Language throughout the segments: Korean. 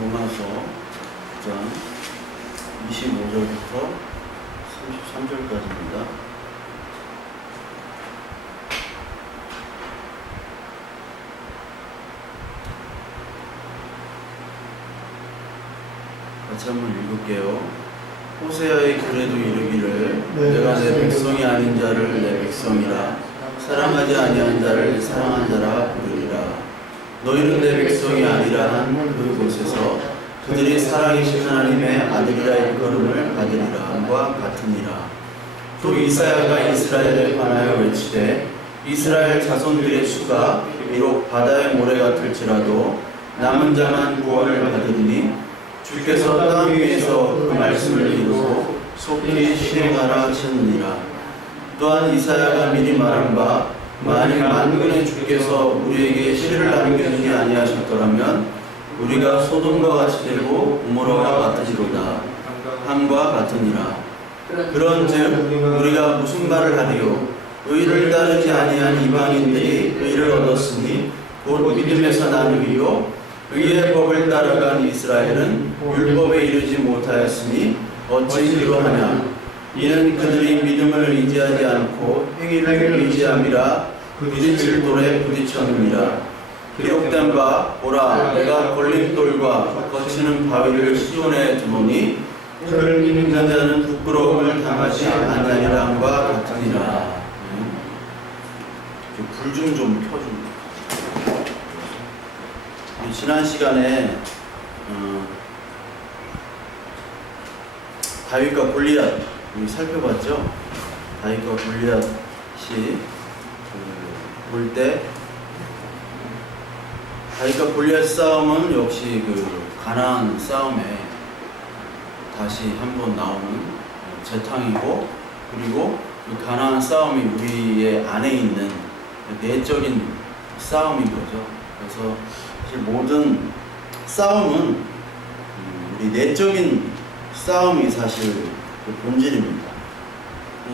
로마서 9장 25절부터 33절까지입니다. 같이 한번 읽을게요. 호세아의 글에도 이르기를 내가 내 백성이 아닌 자를 내 백성이라 사랑하지 아니한 자를 사랑한 자라 부르리라. 너희는 내 백성이 아니라 한 그곳에서 그들이 살아계신 하나님의 아들이라 일컬음을 받으리라 함과 같으니라. 또 이사야가 이스라엘에 관하여 외치되 이스라엘 자손들의 수가 비록 바다의 모래 같을지라도 남은 자만 구원을 받으리니 주께서 땅 위에서 그 말씀을 이루고 속히 실행하라 하셨느니라. 또한 이사야가 미리 말한 바 만일 만군의 주께서 우리에게 씨를 남겨주지 아니하셨더라면 우리가 소돔과 같이 되고 고모라와 같으리로다 함과 같으니라. 그런즉 우리가 무슨 말을 하리요? 의를 따르지 아니한 이방인들이 의를 얻었으니 곧 믿음에서 나누기요 의의 법을 따라간 이스라엘은 율법에 이르지 못하였으니 어찌 그러하냐? 이는 그들이 믿음을 의지하지 않고 행위를 의지함이라 부딪힐 돌에 부딪혔느니라. 기록된 바 보라 내가 걸림돌과 거치는 바위를 시온에 두노니 그를 믿는 자는 부끄러움을 당하지 아니하리라 함과 같으니라. 불 좀 켜줍니다. 지난 시간에 다윗과 골리앗 살펴봤죠. 다윗과 골리앗이 볼 때 다윗과 골리앗 싸움은 역시 그 가나안 싸움에 다시 한번 나오는 재탕이고, 그리고 그 가나안 싸움이 우리의 안에 있는 내적인 싸움인 거죠. 그래서 사실 모든 싸움은 우리 내적인 싸움이 사실 그 본질입니다.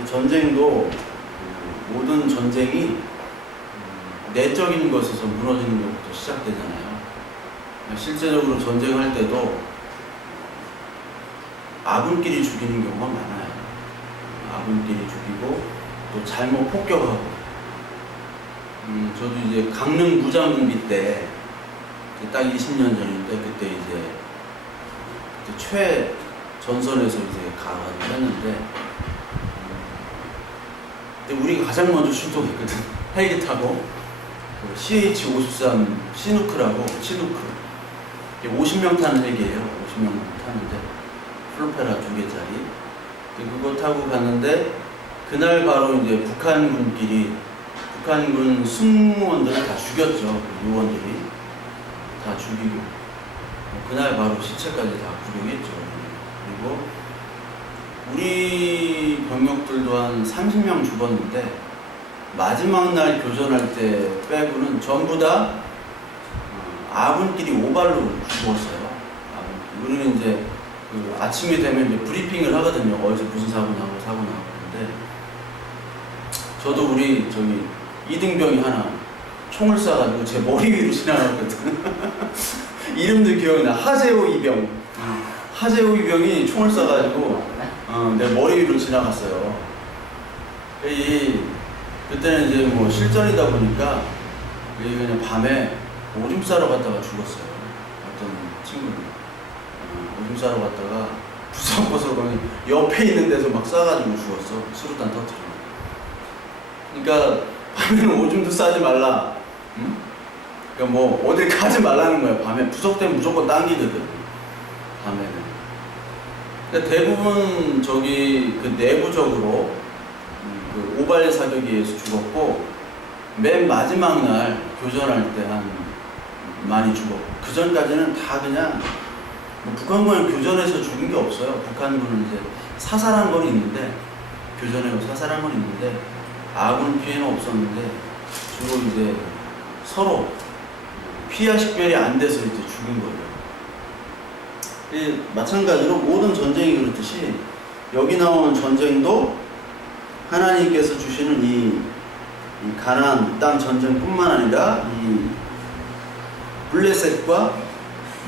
전쟁도 모든 전쟁이 내적인 것에서 무너지는 것부터 시작되잖아요. 실제적으로 전쟁할 때도 아군끼리 죽이는 경우가 많아요. 아군끼리 죽이고 또 잘못 폭격하고. 저도 이제 강릉 무장군비 때 딱 20년 전인데 그때 이제 최전선에서 이제 가가지고 했는데 근데 우리가 가장 먼저 출동했거든. 헬기 타고 CH-53 시누크라고 치누크 50명 타는 헬기예요. 50명 타는데 프로펠러 2개짜리 그거 타고 갔는데 그날 바로 이제 북한군 승무원들을 다 죽였죠. 그 요원들이 다 죽이고 그날 바로 시체까지 다 구경했죠. 그리고 우리 병력들도 한 30명 죽었는데 마지막 날 교전할 때 빼고는 전부 다 아군끼리 오발로 죽었어요. 우리는 이제 그 아침이 되면 이제 브리핑을 하거든요. 어디서 무슨 사고 나고 그런데 저도 우리 저기 이등병이 하나 총을 쏴가지고 제 머리 위로 지나갔거든. 이름도 기억이 나. 하재호 이병. 하재호 이병이 총을 쏴가지고 내 머리 위로 지나갔어요. 그때는 이제 뭐 실전이다 보니까 그냥 밤에 오줌 싸러 갔다가 죽었어요. 어떤 친구는 오줌 싸러 갔다가 부석부석 옆에 있는 데서 막 싸가지고 죽었어. 수류탄 터뜨리고. 그러니까 밤에는 오줌도 싸지 말라. 응? 그러니까 뭐 어딜 가지 말라는 거야. 밤에 부석되면 무조건 당기거든. 밤에는. 그러니까 대부분 저기 그 내부적으로 그 오발 사격에 의해서 죽었고 맨 마지막 날 교전할 때 한 많이 죽었고 그 전까지는 다 그냥 뭐 북한군은 교전에서 죽은 게 없어요. 북한군은 이제 사살한 건 있는데 교전에서 사살한 건 있는데 아군 피해는 없었는데 주로 이제 서로 피하 식별이 안 돼서 이제 죽은 거예요. 마찬가지로 모든 전쟁이 그렇듯이 여기 나오는 전쟁도 하나님께서 주시는 이 가나안 땅 전쟁뿐만 아니라 이 블레셋과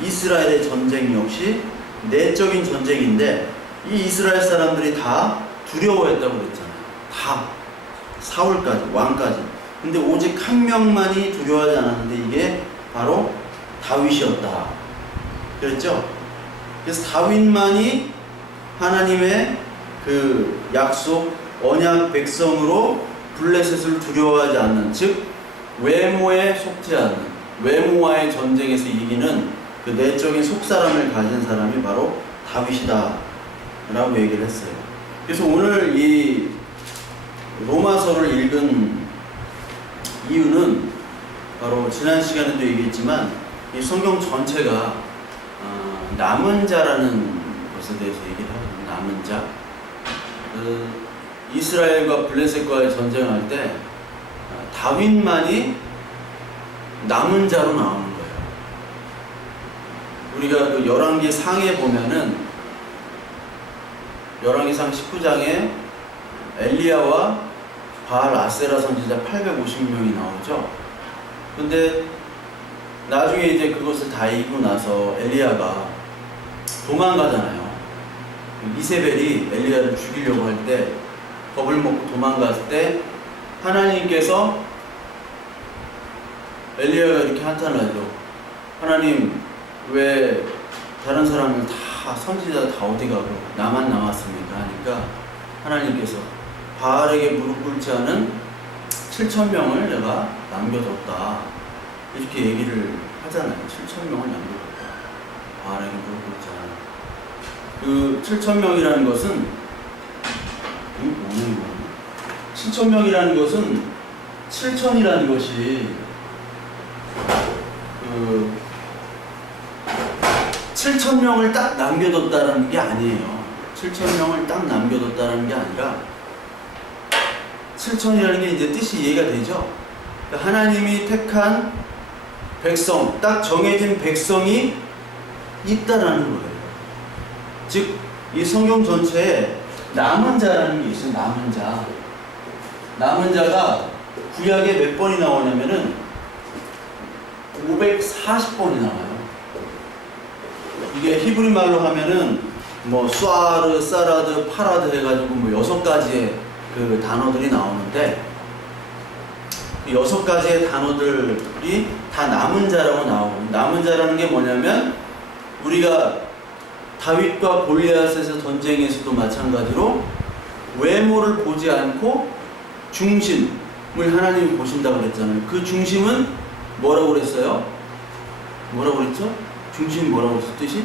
이스라엘의 전쟁 역시 내적인 전쟁인데 이 이스라엘 사람들이 다 두려워했다고 그랬잖아요. 다. 사울까지, 왕까지. 근데 오직 한 명만이 두려워하지 않았는데 이게 바로 다윗이었다. 그랬죠? 그래서 다윗만이 하나님의 그 약속, 언약 백성으로 블레셋을 두려워하지 않는, 즉 외모에 속지 않는, 외모와의 전쟁에서 이기는 그 내적인 속사람을 가진 사람이 바로 다윗이다 라고 얘기를 했어요. 그래서 오늘 이 로마서를 읽은 이유는 바로 지난 시간에도 얘기했지만 이 성경 전체가 남은 자라는 것에 대해서 얘기를 하거든요. 남은 자. 이스라엘과 블레셋과의 전쟁을 할 때 다윗만이 남은 자로 나오는 거예요. 우리가 그 열왕기 상에 보면은 열왕기상 19장에 엘리야와 바알 아세라 선지자 850명이 나오죠. 근데 나중에 이제 그것을 다 이기고 나서 엘리야가 도망가잖아요. 이세벨이 엘리야를 죽이려고 할 때 겁을 먹고 도망갔을 때 하나님께서 엘리야가 이렇게 한탄을 하죠. 하나님 왜 다른 사람을 다 선지자 다 어디 가고 나만 남았습니까? 하니까 하나님께서 바알에게 무릎 꿇지 않은 7,000명을 내가 남겨뒀다. 이렇게 얘기를 하잖아요. 7,000명을 남겨뒀다. 바알에게 무릎 꿇지 않은. 그 7,000명이라는 것은 뭐는 7,000명이라는 것은 7,000이라는 것이 7,000명을 딱 남겨뒀다는 게 아니에요. 7,000명을 딱 남겨뒀다는 게 아니라 7,000이라는 게 이제 뜻이 이해가 되죠. 그러니까 하나님이 택한 백성, 딱 정해진 백성이 있다라는 거예요. 즉, 이 성경 전체에 남은 자라는 게 있어요. 남은 자. 남은 자가 구약에 몇 번이 나오냐면은 540번이 나와요. 이게 히브리 말로 하면은 뭐 수아르, 사라드, 파라드 해가지고 뭐 6가지의 그 단어들이 나오는데 그 6가지의 단어들이 다 남은 자라고 나오고, 남은 자라는 게 뭐냐면 우리가 다윗과 골리앗에서 전쟁에서도 마찬가지로 외모를 보지 않고 중심을 하나님이 보신다고 그랬잖아요. 그 중심은 뭐라고 그랬어요? 뭐라고 그랬죠? 중심이 뭐라고 그랬어? 뜻이?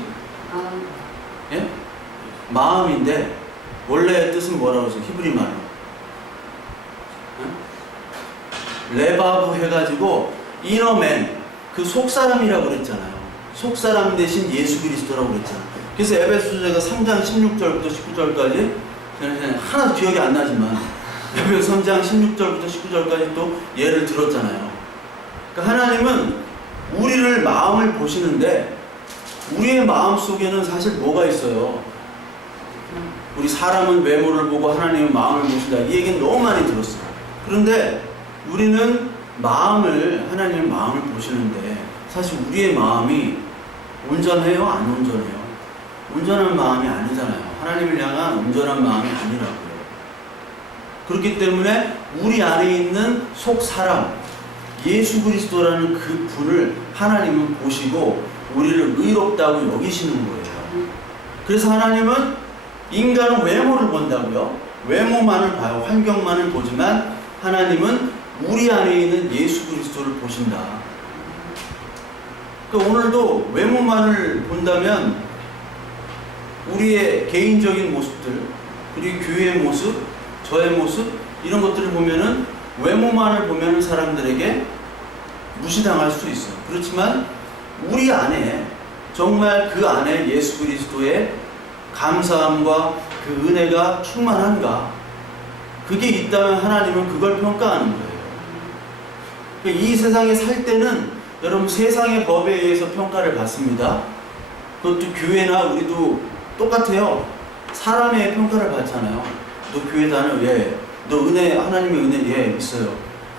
예? 마음인데 원래 뜻은 뭐라고 그랬어요? 히브리 말로 레바브 해가지고 이너맨, 그 속사람이라고 그랬잖아요. 속사람 대신 예수 그리스도라고 그랬잖아요. 그래서 에베소서가 3장 16절부터 19절까지 하나도 기억이 안 나지만 에베소 3장 16절부터 19절까지 또 예를 들었잖아요. 그러니까 하나님은 우리를 마음을 보시는데 우리의 마음 속에는 사실 뭐가 있어요? 우리 사람은 외모를 보고 하나님은 마음을 보신다. 이 얘기는 너무 많이 들었어요. 그런데 우리는 하나님은 마음을 보시는데 사실 우리의 마음이 온전해요? 안 온전해요? 온전한 마음이 아니잖아요. 하나님을 향한 온전한 마음이 아니라고요. 그렇기 때문에 우리 안에 있는 속 사람, 예수 그리스도라는 그 분을 하나님은 보시고 우리를 의롭다고 여기시는 거예요. 그래서 하나님은 인간은 외모를 본다고요. 외모만을 봐요. 환경만을 보지만 하나님은 우리 안에 있는 예수 그리스도를 보신다. 그러니까 오늘도 외모만을 본다면 우리의 개인적인 모습들, 그리고 교회의 모습, 저의 모습, 이런 것들을 보면은 외모만을 보면은 사람들에게 무시당할 수 있어요. 그렇지만 우리 안에 정말 그 안에 예수 그리스도의 감사함과 그 은혜가 충만한가? 그게 있다면 하나님은 그걸 평가하는 거예요. 그러니까 이 세상에 살 때는 여러분 세상의 법에 의해서 평가를 받습니다. 그것도 교회나 우리도 똑같아요. 사람의 평가를 받잖아요. 너 교회 다녀? 예. 너 은혜, 하나님의 은혜? 예, 있어요.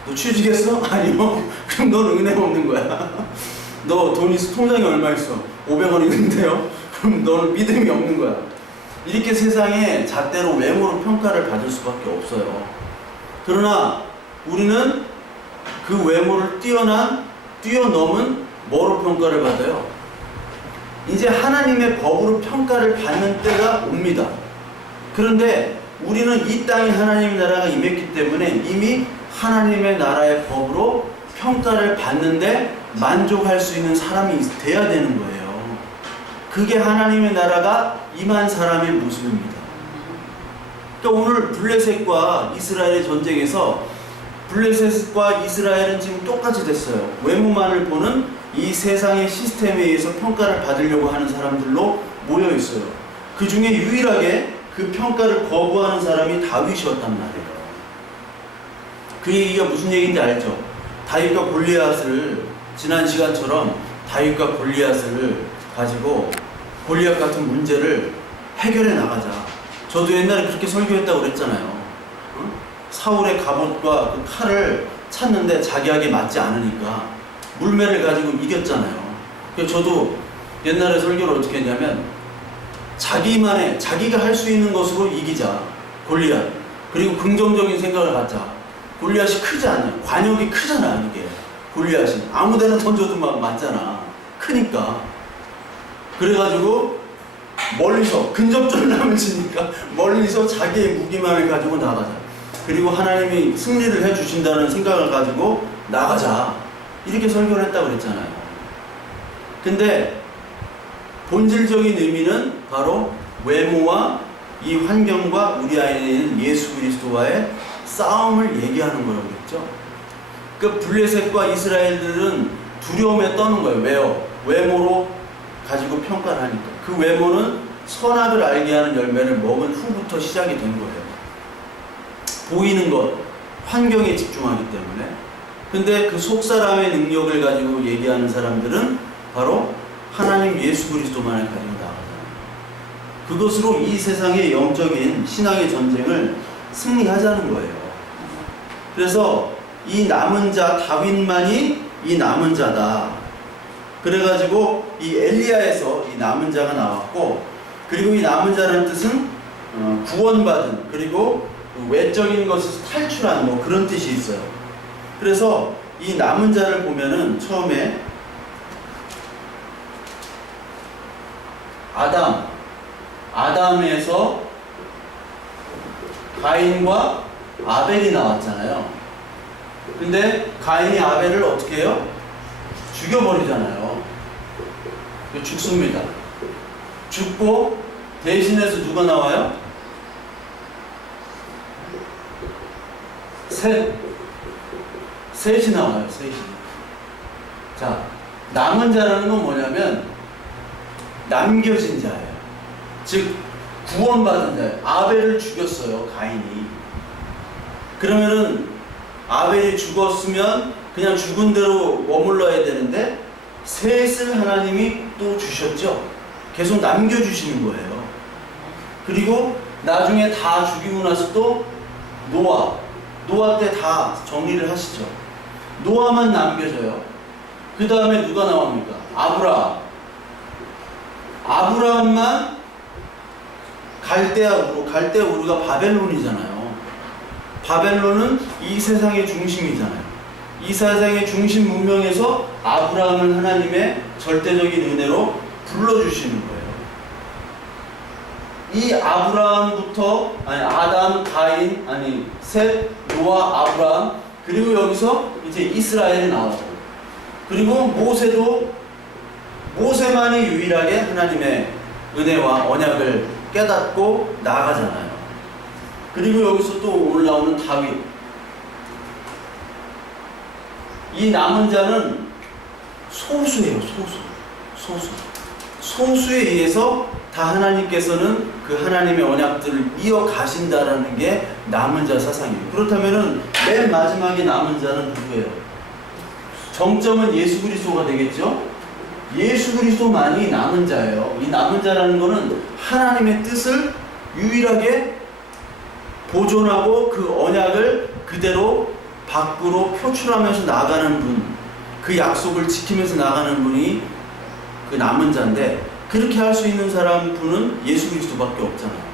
너 취직했어? 아니요. 그럼 넌 은혜가 없는 거야. 너 돈 있어? 통장에 얼마 있어? 500원 있는데요? 그럼 너는 믿음이 없는 거야. 이렇게 세상에 잣대로 외모로 평가를 받을 수밖에 없어요. 그러나 우리는 그 외모를 뛰어넘은 뭐로 평가를 받아요? 이제 하나님의 법으로 평가를 받는 때가 옵니다. 그런데 우리는 이 땅에 하나님의 나라가 임했기 때문에 이미 하나님의 나라의 법으로 평가를 받는데 만족할 수 있는 사람이 돼야 되는 거예요. 그게 하나님의 나라가 임한 사람의 모습입니다. 그러니까 오늘 블레셋과 이스라엘의 전쟁에서 블레셋과 이스라엘은 지금 똑같이 됐어요. 외모만을 보는 이 세상의 시스템에 의해서 평가를 받으려고 하는 사람들로 모여 있어요. 그 중에 유일하게 그 평가를 거부하는 사람이 다윗이었단 말이에요. 그 얘기가 무슨 얘기인지 알죠? 다윗과 골리앗을, 지난 시간처럼 다윗과 골리앗을 가지고 골리앗 같은 문제를 해결해 나가자. 저도 옛날에 그렇게 설교했다고 그랬잖아요. 사울의 갑옷과 그 칼을 찾는데 자기에게 맞지 않으니까 물매를 가지고 이겼잖아요. 그래서 저도 옛날에 설교를 어떻게 했냐면 자기가 할 수 있는 것으로 이기자. 골리앗. 그리고 긍정적인 생각을 갖자. 골리앗이 크지 않아요. 관역이 크잖아, 이게. 골리앗이. 아무 데나 던져도 막 맞잖아. 크니까. 그래가지고 멀리서, 근접전을 하면 지니까 멀리서 자기의 무기만을 가지고 나가자. 그리고 하나님이 승리를 해주신다는 생각을 가지고 나가자. 이렇게 설교를 했다고 그랬잖아요. 근데 본질적인 의미는 바로 외모와 이 환경과 우리 안에 있는 예수 그리스도와의 싸움을 얘기하는 거라고 그랬죠. 그 블레셋과 이스라엘들은 두려움에 떠는 거예요. 왜요? 외모로 가지고 평가를 하니까. 그 외모는 선악을 알게 하는 열매를 먹은 후부터 시작이 된 거예요. 보이는 것, 환경에 집중하기 때문에. 근데 그 속사람의 능력을 가지고 얘기하는 사람들은 바로 하나님 예수 그리스도만을 가지고 나가잖아요. 그것으로 이 세상의 영적인 신앙의 전쟁을 승리하자는 거예요. 그래서 이 남은 자 다윗만이 이 남은 자다. 그래가지고 이 엘리야에서 이 남은 자가 나왔고, 그리고 이 남은 자라는 뜻은 구원받은, 그리고 외적인 것에서 탈출한 뭐 그런 뜻이 있어요. 그래서 이 남은 자를 보면은 처음에 아담에서 가인과 아벨이 나왔잖아요. 근데 가인이 아벨을 어떻게 해요? 죽여버리잖아요. 죽습니다. 죽고 대신해서 누가 나와요? 셋이 나와요. 셋이. 자, 남은 자라는 건 뭐냐면 남겨진 자예요. 즉 구원받은 자예요. 아벨을 죽였어요, 가인이. 그러면은 아벨이 죽었으면 그냥 죽은 대로 머물러야 되는데 셋을 하나님이 또 주셨죠. 계속 남겨주시는 거예요. 그리고 나중에 다 죽이고 나서 또 노아 때 다 정리를 하시죠. 노아만 남겨져요. 그 다음에 누가 나옵니까? 아브라함만 갈대아 우르가 바벨론이잖아요. 바벨론은 이 세상의 중심이잖아요. 이 세상의 중심 문명에서 아브라함을 하나님의 절대적인 은혜로 불러주시는 거예요. 이 아브라함부터 아담, 가인, 셋, 노아, 아브라함, 그리고 여기서 이제 이스라엘이 나오고, 그리고 모세만이 유일하게 하나님의 은혜와 언약을 깨닫고 나아가잖아요. 그리고 여기서 또 올라오는 다윗. 이 남은 자는 소수예요. 소수에 의해서 다 하나님께서는 그 하나님의 언약들을 이어가신다라는 게 남은 자 사상이에요. 그렇다면은 맨 마지막에 남은 자는 누구예요? 정점은 예수 그리스도가 되겠죠? 예수 그리스도만이 남은 자예요. 이 남은 자라는 거는 하나님의 뜻을 유일하게 보존하고 그 언약을 그대로 밖으로 표출하면서 나가는 분, 그 약속을 지키면서 나가는 분이 그 남은 자인데, 그렇게 할 수 있는 사람 분은 예수 그리스도밖에 없잖아요.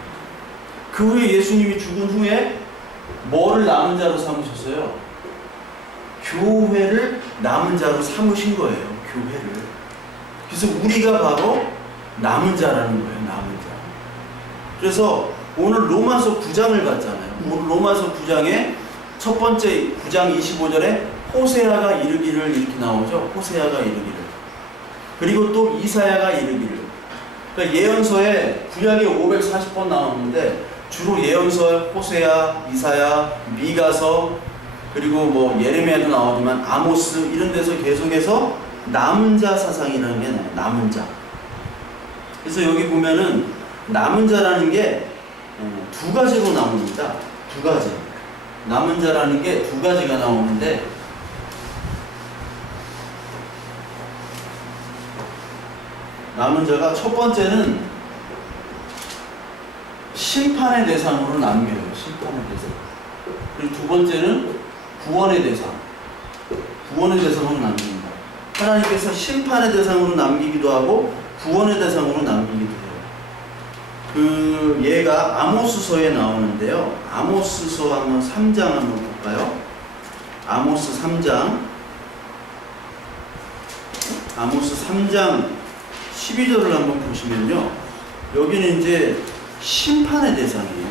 그 후에 예수님이 죽은 후에 뭐를 남은 자로 삼으셨어요? 교회를 남은 자로 삼으신 거예요. 교회를. 그래서 우리가 바로 남은 자라는 거예요. 남은 자. 그래서 오늘 로마서 9장을 봤잖아요. 오늘 로마서 9장에 첫 번째 9장 25절에 호세아가 이르기를 이렇게 나오죠. 호세아가 이르기를. 그리고 또 이사야가 이르기를. 그러니까 예언서에 구약에 540번 나오는데 주로 예언서 호세아, 이사야, 미가서, 그리고 뭐 예레미야도 나오지만 아모스 이런 데서 계속해서 남은 자 사상이라는 게 나와요. 남은 자. 그래서 여기 보면은 남은 자라는 게 두 가지로 나옵니다. 두 가지. 남은 자라는 게 두 가지가 나오는데, 남은 자가 첫 번째는 심판의 대상으로 남겨요. 심판의 대상. 그리고 두 번째는 구원의 대상. 구원의 대상으로 남깁니다. 하나님께서 심판의 대상으로 남기기도 하고 구원의 대상으로 남기기도 해요. 그 얘가 아모스서에 나오는데요. 아모스서 한번 3장 한번 볼까요? 아모스 3장. 아모스 3장 12절을 한번 보시면요. 여기는 이제 심판의 대상이에요.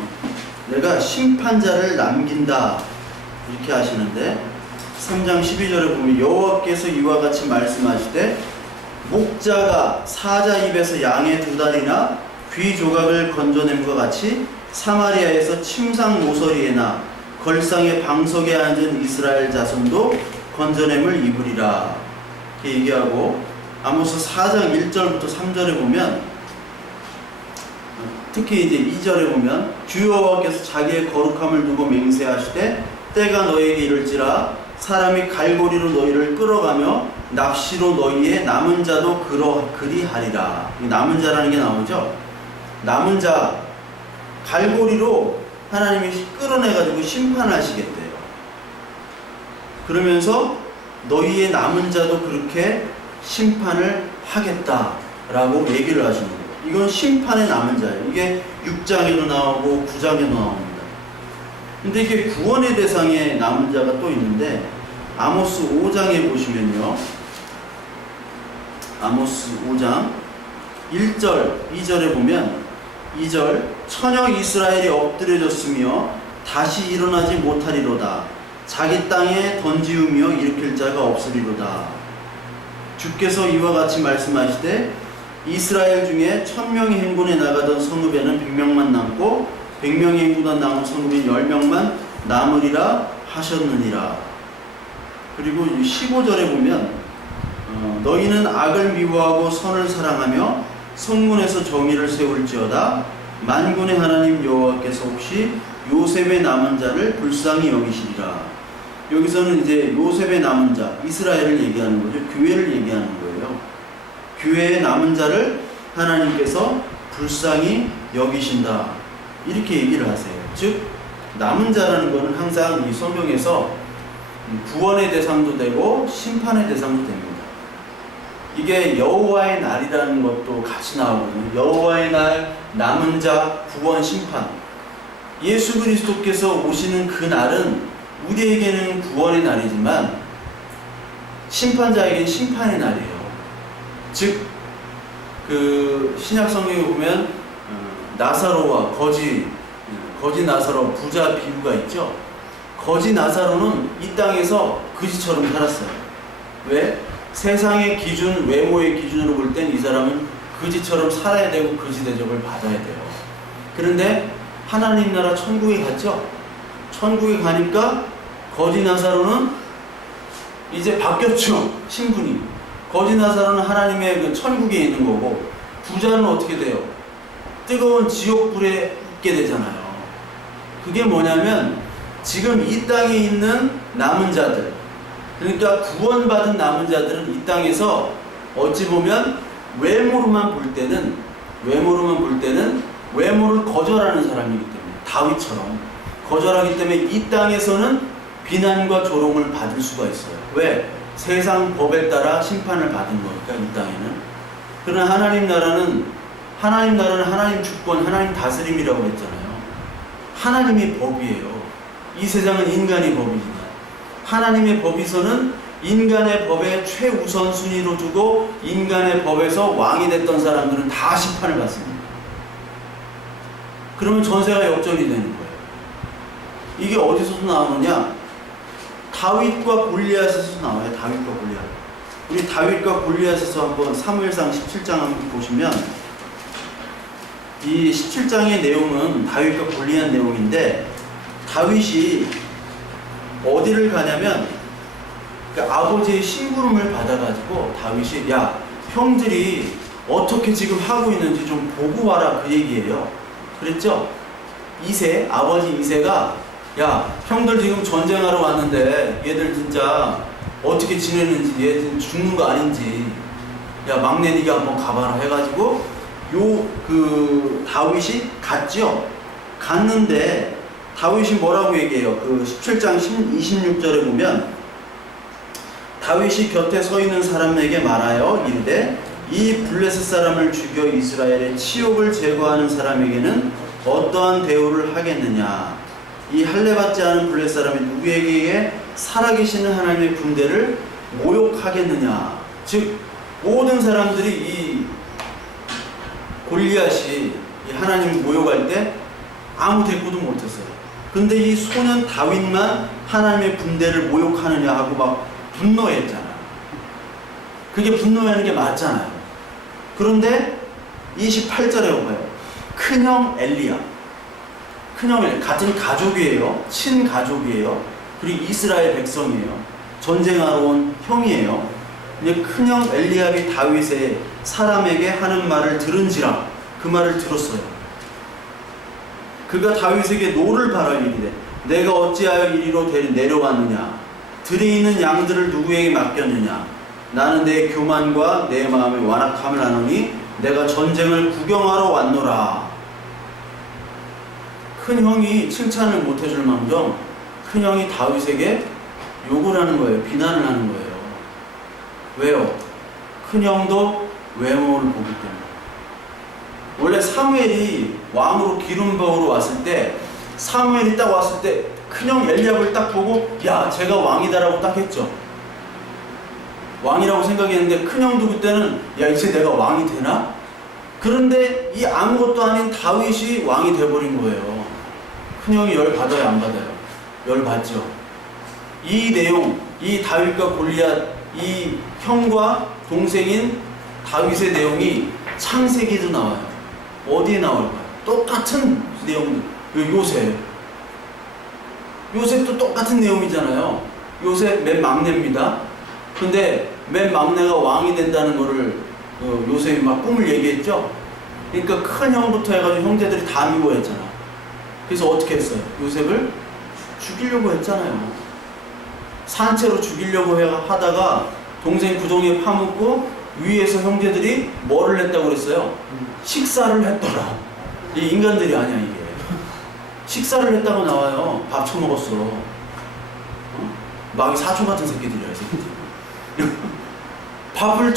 내가 심판자를 남긴다. 이렇게 하시는데 3장 12절에 보면 여호와께서 이와 같이 말씀하시되 목자가 사자 입에서 양의 두 다리나 귀 조각을 건져냄과 같이 사마리아에서 침상 모서리에나 걸상의 방석에 앉은 이스라엘 자손도 건져냄을 입으리라. 이렇게 얘기하고 아모스 4장 1절부터 3절에 보면 특히 이제 2절에 보면 주 여호와께서 자기의 거룩함을 두고 맹세하시되 때가 너에게 이를지라 사람이 갈고리로 너희를 끌어가며 낚시로 너희의 남은 자도 그리하리라. 남은 자라는 게 나오죠. 남은 자, 갈고리로 하나님이 끌어내가지고 심판하시겠대요. 그러면서 너희의 남은 자도 그렇게 심판을 하겠다라고 얘기를 하시는 거예요. 이건 심판의 남은 자예요. 이게 6장에도 나오고 9장에도 나옵니다. 근데 이게 구원의 대상의 남은 자가 또 있는데 아모스 5장에 보시면요. 아모스 5장 1절, 2절에 보면 2절 천여 이스라엘이 엎드려졌으며 다시 일어나지 못하리로다. 자기 땅에 던지우며 일으킬 자가 없으리로다. 주께서 이와 같이 말씀하시되 이스라엘 중에 1000명이 행군에 나가던 성읍에는 100명만 남고 100명이 행군에 남은 성읍에 10명만 남으리라 하셨느니라. 그리고 15절에 보면 너희는 악을 미워하고 선을 사랑하며 성문에서 정의를 세울지어다. 만군의 하나님 여호와께서 혹시 요셉의 남은 자를 불쌍히 여기시리라. 여기서는 이제 요셉의 남은 자, 이스라엘을 얘기하는 거죠. 교회를 얘기하는 거예요. 교회의 남은 자를 하나님께서 불쌍히 여기신다. 이렇게 얘기를 하세요. 즉 남은 자라는 것은 항상 이 성경에서 구원의 대상도 되고 심판의 대상도 됩니다. 이게 여호와의 날이라는 것도 같이 나오거든요. 여호와의 날, 남은 자, 구원, 심판. 예수 그리스도께서 오시는 그 날은 우리에게는 구원의 날이지만 심판자에게는 심판의 날이에요. 즉, 그 신약 성경에 보면 나사로와 거지 나사로 부자 비유가 있죠. 거지 나사로는 이 땅에서 그지처럼 살았어요. 왜? 세상의 기준, 외모의 기준으로 볼 땐 이 사람은 그지처럼 살아야 되고 그지 대접을 받아야 돼요. 그런데 하나님 나라 천국에 갔죠. 천국에 가니까 거지 나사로는 이제 바뀌었죠. 신분이. 거지 나사로는 하나님의 그 천국에 있는 거고 부자는 어떻게 돼요? 뜨거운 지옥불에 있게 되잖아요. 그게 뭐냐면 지금 이 땅에 있는 남은 자들, 그러니까 구원받은 남은 자들은 이 땅에서 어찌 보면 외모로만 볼 때는 외모를 거절하는 사람이기 때문에 다윗처럼 거절하기 때문에 이 땅에서는 비난과 조롱을 받을 수가 있어요. 왜? 세상 법에 따라 심판을 받은 거니까 이 땅에는. 그러나 하나님 나라는 하나님 주권, 하나님 다스림이라고 했잖아요. 하나님의 법이에요. 이 세상은 인간의 법입니다. 하나님의 법에서는 인간의 법에 최우선 순위로 두고 인간의 법에서 왕이 됐던 사람들은 다 심판을 받습니다. 그러면 전세가 역전이 되는 거예요. 이게 어디서 나오느냐? 다윗과 골리앗에서 나와요. 다윗과 골리앗. 우리 다윗과 골리앗에서 한번 사무엘상 17장 한번 보시면 이 17장의 내용은 다윗과 골리앗 내용인데, 다윗이 어디를 가냐면 그 아버지의 심부름을 받아가지고 다윗이 야, 형들이 어떻게 지금 하고 있는지 좀 보고 와라, 그 얘기예요. 그랬죠? 이세, 아버지 이세가 야, 형들 지금 전쟁하러 왔는데 얘들 진짜 어떻게 지내는지, 얘들 죽는 거 아닌지, 야, 막내 니가 한번 가봐라 해가지고 다윗이 갔죠. 갔는데 다윗이 뭐라고 얘기해요? 그 17장 26절에 보면 다윗이 곁에 서 있는 사람에게 말하여 이르되 이 블레셋 사람을 죽여 이스라엘의 치욕을 제거하는 사람에게는 어떠한 대우를 하겠느냐? 이 할례받지 않은 블레셋 사람이 누구에게 살아계시는 하나님의 군대를 모욕하겠느냐? 즉 모든 사람들이 이 골리앗이 이 하나님을 모욕할 때 아무 대꾸도 못했어요. 근데 이 소년 다윗만 하나님의 군대를 모욕하느냐 하고 막 분노했잖아요. 그게 분노하는 게 맞잖아요. 그런데 28절에 봐요. 큰형 엘리야, 같은 가족이에요. 친가족이에요. 그리고 이스라엘 백성이에요. 전쟁하러 온 형이에요. 근데 큰형 엘리압이 다윗의 사람에게 하는 말을 들은지라 그 말을 들었어요. 그가 다윗에게 노를 바라 이르되 내가 어찌하여 이리로 내려왔느냐? 들에 있는 양들을 누구에게 맡겼느냐? 나는 내 교만과 내 마음의 완악함을 아노니 내가 전쟁을 구경하러 왔노라. 큰형이 칭찬을 못해줄 망정 큰형이 다윗에게 욕을 하는 거예요. 비난을 하는 거예요. 왜요? 큰형도 외모를 보기 때문에. 원래 사무엘이 왕으로 기름 부으러 왔을 때, 사무엘이 딱 왔을 때 큰형 엘리압을 딱 보고 야, 제가 왕이다라고 딱 했죠. 왕이라고 생각했는데 큰형도 그때는 야, 이제 내가 왕이 되나? 그런데 이 아무것도 아닌 다윗이 왕이 돼버린 거예요. 큰형이 열 받아요, 안 받아요? 열 받죠. 이 내용, 이 다윗과 골리앗, 이 형과 동생인 다윗의 내용이 창세기에도 나와요. 어디에 나올까요? 똑같은 내용들. 요셉도 똑같은 내용이잖아요. 요셉 맨 막내입니다. 근데 맨 막내가 왕이 된다는 거를 요셉이 막 꿈을 얘기했죠. 그러니까 큰 형부터 해가지고 형제들이 다 미워했잖아. 그래서 어떻게 했어요? 요셉을 죽이려고 했잖아요. 산채로 죽이려고 하다가 동생 구덩이에 파묻고 위에서 형제들이 뭐를 했다고 그랬어요? 식사를 했더라. 이 인간들이 아니야, 이게. 식사를 했다고 나와요. 밥 처먹었어. 막 사촌 같은 새끼들이야, 이 새끼들. 밥을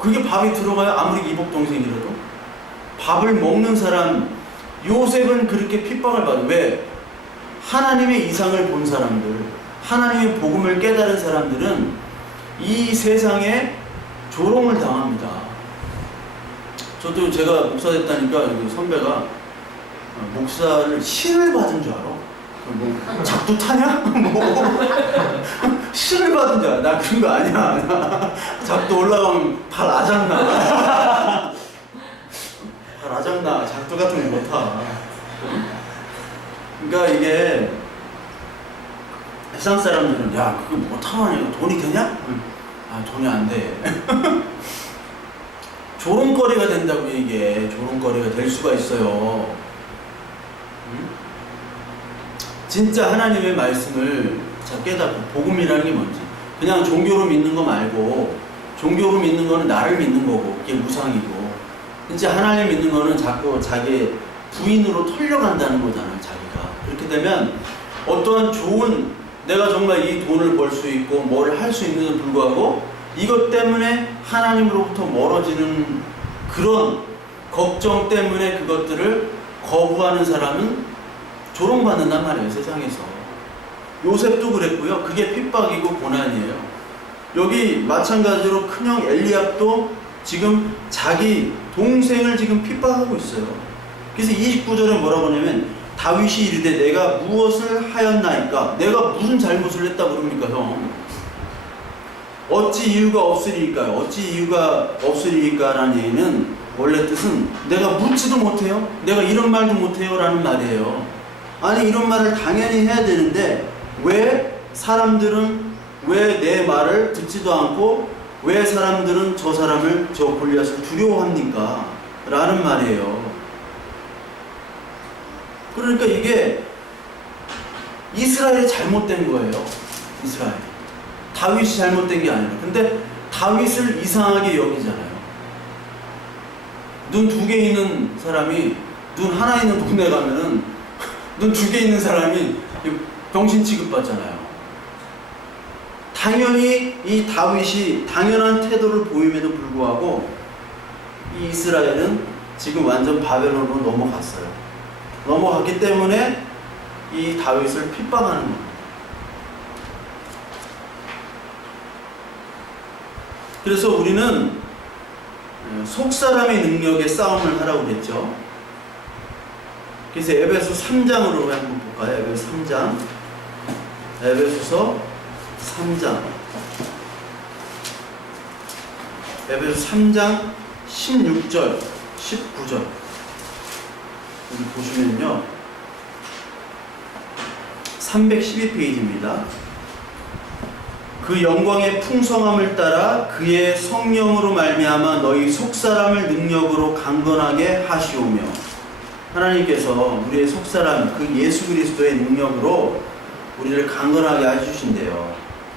그게 밥이 들어가요? 아무리 이복 동생이라도. 밥을 먹는 사람, 요셉은 그렇게 핍박을 받아요. 왜? 하나님의 이상을 본 사람들, 하나님의 복음을 깨달은 사람들은 이 세상에 조롱을 당합니다. 저도 제가 목사 됐다니까 선배가 목사를 신을 받은 줄 알아? 뭐 작두 타냐? 뭐 신을 받은 줄 알아? 나 그런 거 아니야. 작두 올라가면 발 아작나. 발 아작나. 작두 같은 거 못 타. 그러니까 이게 세상 사람들은 야, 그거 뭐 타냐? 돈이 되냐? 아, 돈이 안 돼. 조롱거리가 된다고. 이게 조롱거리가 될 수가 있어요. 진짜 하나님의 말씀을 깨닫고, 복음이라는 게 뭔지, 그냥 종교로 믿는 거 말고, 종교로 믿는 거는 나를 믿는 거고 그게 무상이고, 진짜 하나님 믿는 거는 자꾸 자기 부인으로 털려간다는 거잖아요. 자기가 그렇게 되면 어떠한 좋은, 내가 정말 이 돈을 벌 수 있고 뭘 할 수 있는데도 불구하고 이것 때문에 하나님으로부터 멀어지는 그런 걱정 때문에 그것들을 거부하는 사람은 조롱받는단 말이에요, 세상에서. 요셉도 그랬고요. 그게 핍박이고 고난이에요. 여기 마찬가지로 큰형 엘리압도 지금 자기 동생을 지금 핍박하고 있어요. 그래서 29절에 뭐라고 하냐면 다윗이 이르되 내가 무엇을 하였나이까? 내가 무슨 잘못을 했다 그럽니까, 형? 어찌 이유가 없으리까요? 어찌 이유가 없으리까? 라는 얘기는 원래 뜻은 내가 묻지도 못해요? 내가 이런 말도 못해요? 라는 말이에요. 아니, 이런 말을 당연히 해야 되는데 왜 사람들은 왜 내 말을 듣지도 않고 왜 사람들은 저 사람을, 저 골리앗을 두려워합니까? 라는 말이에요. 그러니까 이게 이스라엘이 잘못된 거예요. 이스라엘. 다윗이 잘못된 게 아니라. 근데 다윗을 이상하게 여기잖아요. 눈 2개 있는 사람이 눈 하나 있는 동네 가면은 눈 2개 있는 사람이 병신 취급받잖아요. 당연히 이 다윗이 당연한 태도를 보임에도 불구하고 이 이스라엘은 지금 완전 바벨론으로 넘어갔어요. 넘어갔기 때문에 이 다윗을 핍박하는 겁니다. 그래서 우리는 속사람의 능력의 싸움을 하라고 그랬죠. 그래서 에베소 3장으로 한번 볼까요? 에베소 3장. 에베소서 3장. 에베소 3장 16절, 19절. 여기 보시면요. 312페이지입니다. 그 영광의 풍성함을 따라 그의 성령으로 말미암아 너희 속사람을 능력으로 강건하게 하시오며, 하나님께서 우리의 속사람 그 예수 그리스도의 능력으로 우리를 강건하게 해주신대요.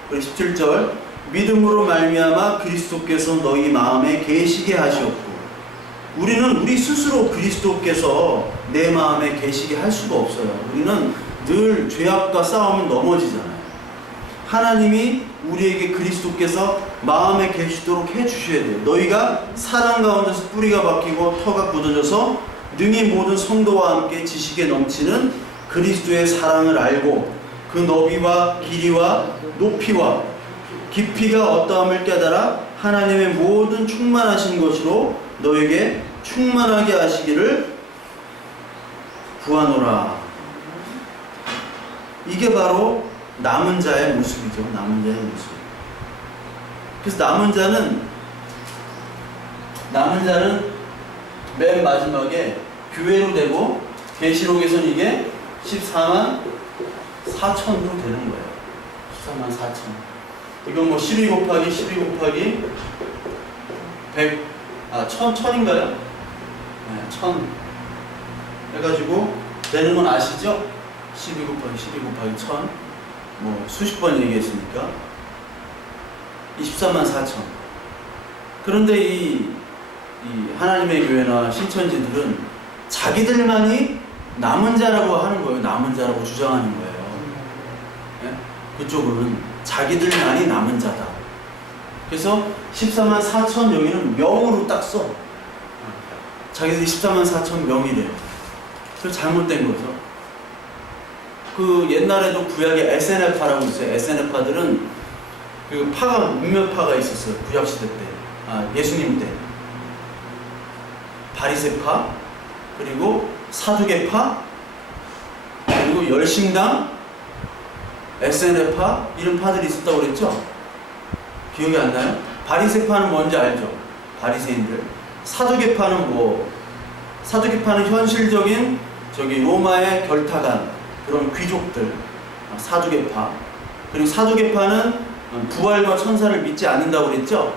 그리고 17절 믿음으로 말미암아 그리스도께서 너희 마음에 계시게 하시옵고, 우리는 우리 스스로 그리스도께서 내 마음에 계시게 할 수가 없어요. 우리는 늘 죄악과 싸우면 넘어지잖아요. 하나님이 우리에게 그리스도께서 마음에 계시도록 해주셔야 돼요. 너희가 사랑 가운데서 뿌리가 박히고 터가 굳어져서 능히 모든 성도와 함께 지식에 넘치는 그리스도의 사랑을 알고 그 너비와 길이와 높이와 깊이가 어떠함을 깨달아 하나님의 모든 충만하신 것으로 너에게 충만하게 하시기를 구하노라. 이게 바로 남은 자의 모습이죠. 남은 자의 모습. 그래서 남은 자는 맨 마지막에 교회로 되고 계시록에서는 이게 14만 4천으로 되는 거예요. 14만 4천. 이건 뭐 12 곱하기 100, 1000인가요? 네, 1000 해가지고 되는 건 아시죠? 12 곱하기 1000. 뭐 수십 번 얘기했으니까 24만 4천. 그런데 이 하나님의 교회나 신천지들은 자기들만이 남은 자라고 하는 거예요. 남은 자라고 주장하는 거예요. 네? 그쪽은 자기들만이 남은 자다. 그래서 14만 4천 여기는 명으로 딱 써. 자기들이 14만 4천 명이래요. 그래서 잘못된 거죠. 그 옛날에도 구약에 SNF파라고 있어요. SNF파들은 그 파가 몇몇 파가 있었어요. 구약 시대 때, 예수님 때. 바리새파, 그리고 사두개파, 그리고 열심당, SNF파 이런 파들이 있었다고 그랬죠. 기억이 안 나요? 바리새파는 뭔지 알죠? 바리새인들. 사두개파는 현실적인 로마의 결탁한 그런 귀족들, 사두개파. 그리고 사두개파는 부활과 천사를 믿지 않는다고 그랬죠?